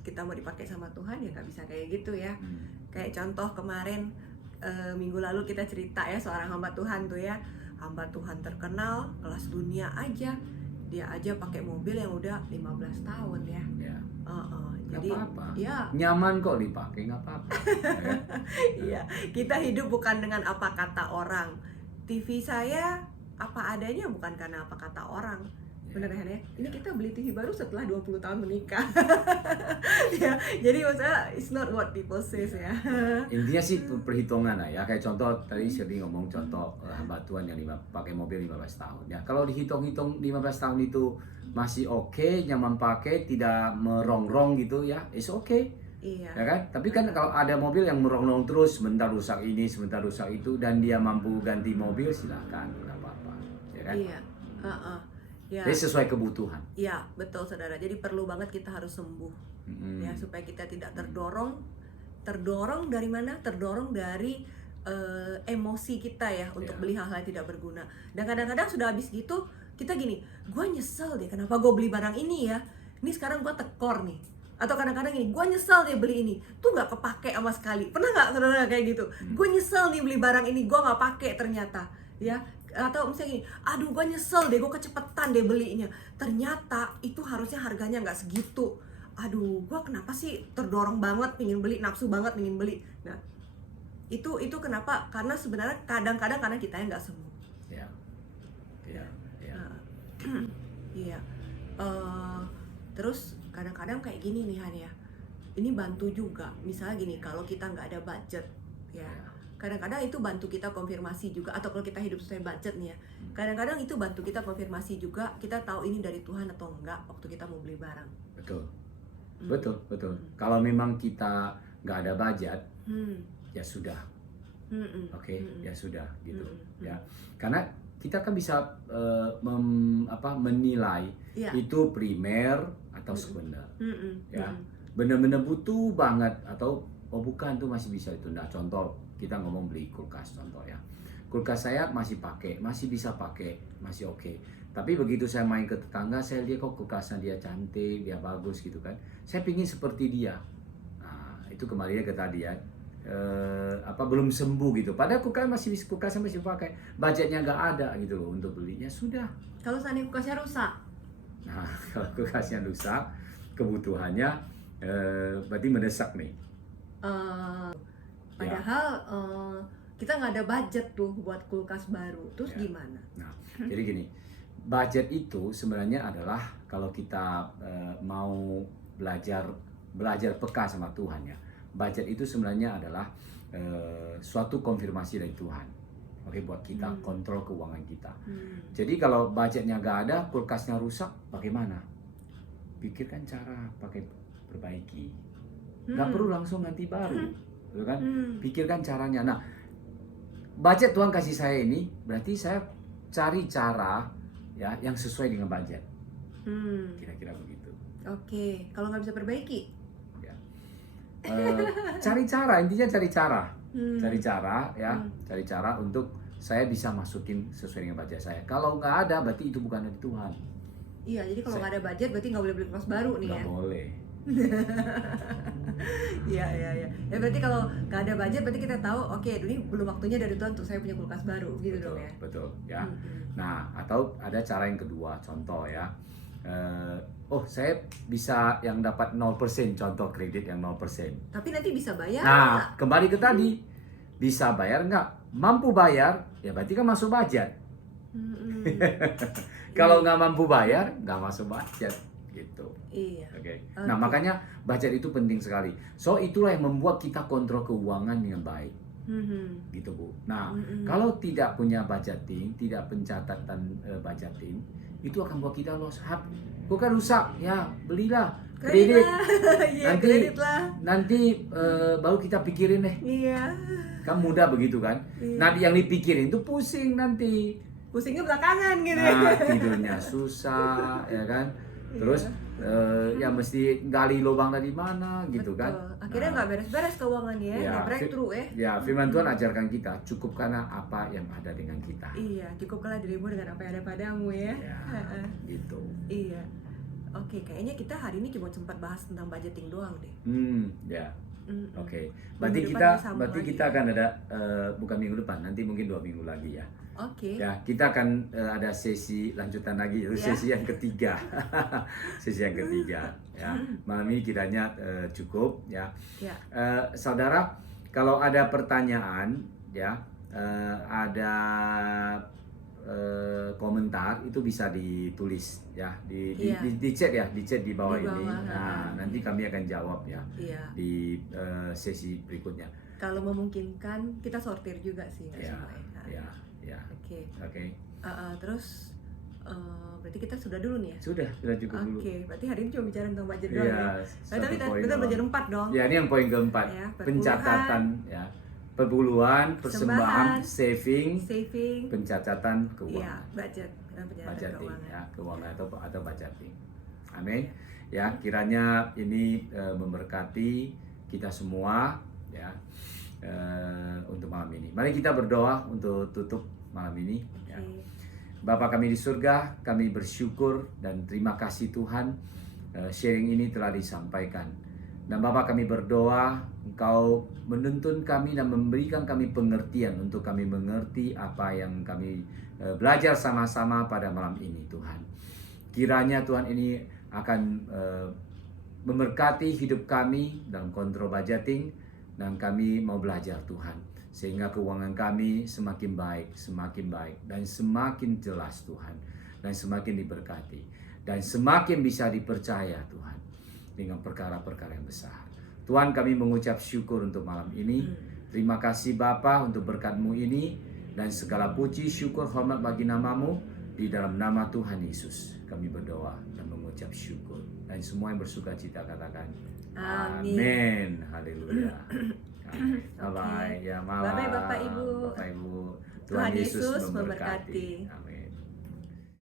kita mau dipakai sama Tuhan ya nggak bisa kayak gitu ya. Kayak contoh kemarin minggu lalu kita cerita ya, seorang hamba Tuhan tuh ya, hamba Tuhan terkenal kelas dunia aja, dia aja pakai mobil yang udah 15 tahun ya. Jadi apa-apa. Ya nyaman kok dipakai, nggak apa-apa. Iya, kita hidup bukan dengan apa kata orang. TV saya apa adanya, bukan karena apa kata orang. Bener kan ya? Ini kita beli TV baru setelah 20 tahun menikah. Ya, jadi maksudnya it's not what people say ya. Intinya sih perhitungan lah ya. Kayak contoh tadi Shirley ngomong contoh hamba Tuhan yang pakai mobil 15 tahun. Ya, kalau dihitung-hitung 15 tahun itu masih oke, nyaman pakai, tidak merongrong gitu ya, it's okay. Iya. Ya kan? Tapi kan kalau ada mobil yang merongrong terus, sebentar rusak ini, sebentar rusak itu, dan dia mampu ganti mobil, silakan, nggak apa-apa, ya kan? Iya. Ya. Jadi sesuai kebutuhan. Iya, betul saudara. Jadi perlu banget kita harus sembuh, ya, supaya kita tidak terdorong dari mana? Terdorong dari emosi kita ya untuk beli hal-hal yang tidak berguna. Dan kadang-kadang sudah habis gitu kita gini, gue nyesel deh kenapa gue beli barang ini ya. Ini sekarang gue tekor nih. Atau kadang-kadang gini, gue nyesel deh beli ini, tuh nggak kepake sama sekali. Pernah nggak saudara kayak gitu? Gue nyesel nih beli barang ini, gue nggak pakai ternyata, ya. Atau misalnya gini, aduh gue nyesel deh, gue kecepetan deh belinya. Ternyata itu harusnya harganya nggak segitu. Aduh, gue kenapa sih terdorong banget pingin beli, nafsu banget pingin beli. Nah, itu kenapa? Karena sebenarnya kadang-kadang karena kita yang nggak sembuh. Ya, ya, ya. Iya. Terus kadang-kadang kayak gini nih Han ya. Ini bantu juga. Misalnya gini, kalau kita nggak ada budget, ya. Kadang-kadang itu bantu kita konfirmasi juga. Atau kalau kita hidup sesuai budget nih ya. Kadang-kadang itu bantu kita konfirmasi juga. Kita tahu ini dari Tuhan atau enggak waktu kita mau beli barang. Betul, betul. Kalau memang kita nggak ada budget, ya sudah, oke, ya sudah, gitu, ya. Karena kita kan bisa menilai itu primer atau sekunder, ya. Benar-benar butuh banget atau bukan tuh masih bisa itu. Nah, contoh kita ngomong beli kulkas, contoh ya. Kulkas saya masih pakai, masih bisa pakai, masih oke. Tapi begitu saya main ke tetangga, saya lihat kok kulkasnya dia cantik, dia bagus gitu kan. Saya pingin seperti dia. Nah, itu kembali ke tadi ya. Belum sembuh gitu. Padahal kulkasnya masih pakai, budgetnya nggak ada gitu loh untuk belinya, sudah. Kalau seandainya kulkasnya rusak, nah kalau kulkasnya rusak, kebutuhannya berarti mendesak nih. Padahal kita nggak ada budget tuh buat kulkas baru, terus gimana? Nah, jadi gini, budget itu sebenarnya adalah kalau kita mau belajar peka sama Tuhan ya. Budget itu sebenarnya adalah suatu konfirmasi dari Tuhan, oke, buat kita kontrol keuangan kita. Jadi kalau budgetnya nggak ada, kulkasnya rusak, bagaimana? Pikirkan cara pakai perbaiki. Nggak perlu langsung ganti baru, gitu kan? Pikirkan caranya. Nah, budget Tuhan kasih saya ini, berarti saya cari cara ya yang sesuai dengan budget. Kira-kira begitu. Oke, kalau nggak bisa perbaiki? Cari cara, intinya cari cara, ya, cari cara untuk saya bisa masukin sesuai dengan budget saya. Kalau nggak ada, berarti itu bukan dari Tuhan. Iya, jadi kalau nggak ada budget, berarti nggak boleh beli kulkas baru nih ya? Nggak boleh. Iya. Ya berarti kalau nggak ada budget, berarti kita tahu, oke, ini belum waktunya dari Tuhan untuk saya punya kulkas baru, gitu dong ya? Betul, ya. Nah, atau ada cara yang kedua, contoh ya. Saya bisa yang dapat 0%, contoh kredit yang 0%. Tapi nanti bisa bayar. Nah, kembali ke tadi, bisa bayar nggak? Mampu bayar, ya berarti kan masuk budget. Kalau nggak mampu bayar, nggak masuk budget, gitu. Iya. Oke. Nah, makanya budget itu penting sekali. So, itulah yang membuat kita kontrol keuangan dengan baik. Gitu, Bu. Nah, kalau tidak punya budgeting, tidak pencatatan budgeting, itu akan buat kita loss. Kok kan rusak, ya belilah kredit. Nanti baru kita pikirin deh. Iya. Kan mudah begitu kan. Nah, yang dipikirin itu pusing nanti. Pusingnya belakangan gitu. Nah, tidurnya susah, ya kan. Terus ya mesti gali lubang dari mana gitu. Betul. Kan. Akhirnya nggak beres-beres keuangannya, nggak breakthrough ya. Ya, firman Tuhan ajarkan kita, cukupkanlah apa yang ada dengan kita. Iya, cukupkanlah dirimu dengan apa yang ada padamu ya. Gitu. Iya. Oke, kayaknya kita hari ini cuma sempat bahas tentang budgeting doang deh. Ya. Oke. Berarti kita akan ada bukan minggu depan, nanti mungkin 2 minggu lagi ya. Oke. Ya, kita akan ada sesi lanjutan lagi, sesi yang ketiga. Sesi yang ketiga ya. Malam ini kiranya cukup ya. Saudara, kalau ada pertanyaan ya, ada komentar itu bisa ditulis ya di chat ya, di chat di bawah ini. Nah, nanti kami akan jawab ya di sesi berikutnya. Kalau memungkinkan kita sortir juga sih, nggak semua ya. Ya. Oke. Oke. Terus Berarti kita sudah dulu nih ya? Sudah cukup dulu. Oke, berarti hari ini cuma bicara tentang budget doang Iya, ya? Tapi kita belajar 4 dong. Ya, ini yang poin keempat. Ya, pencatatan, ya. Perpuluhan, persembahan, saving, pencatatan keuangan. Iya, budget, budgeting, keuangan. ya, keuangan atau budgeting. Amin. Ya, kiranya ini memberkati kita semua, ya, untuk malam ini. Mari kita berdoa untuk tutup malam ini. Ya. Bapa kami di surga, kami bersyukur dan terima kasih Tuhan, sharing ini telah disampaikan. Dan Bapa kami berdoa, Engkau menuntun kami dan memberikan kami pengertian untuk kami mengerti apa yang kami belajar sama-sama pada malam ini Tuhan. Kiranya Tuhan ini akan memberkati hidup kami dalam kontrol budgeting, dan kami mau belajar Tuhan, sehingga keuangan kami semakin baik, dan semakin jelas Tuhan, dan semakin diberkati, dan semakin bisa dipercaya Tuhan dengan perkara-perkara yang besar. Tuhan, kami mengucap syukur untuk malam ini. Terima kasih Bapa untuk berkat-Mu ini, dan segala puji, syukur, hormat bagi nama-Mu. Di dalam nama Tuhan Yesus kami berdoa dan mengucap syukur. Dan semua yang bersuka cita katakan amin. Haleluya. Bye-bye. Ya, malam. Bye-bye Bapak Ibu. Tuhan Yesus memberkati. memberkati. Amin.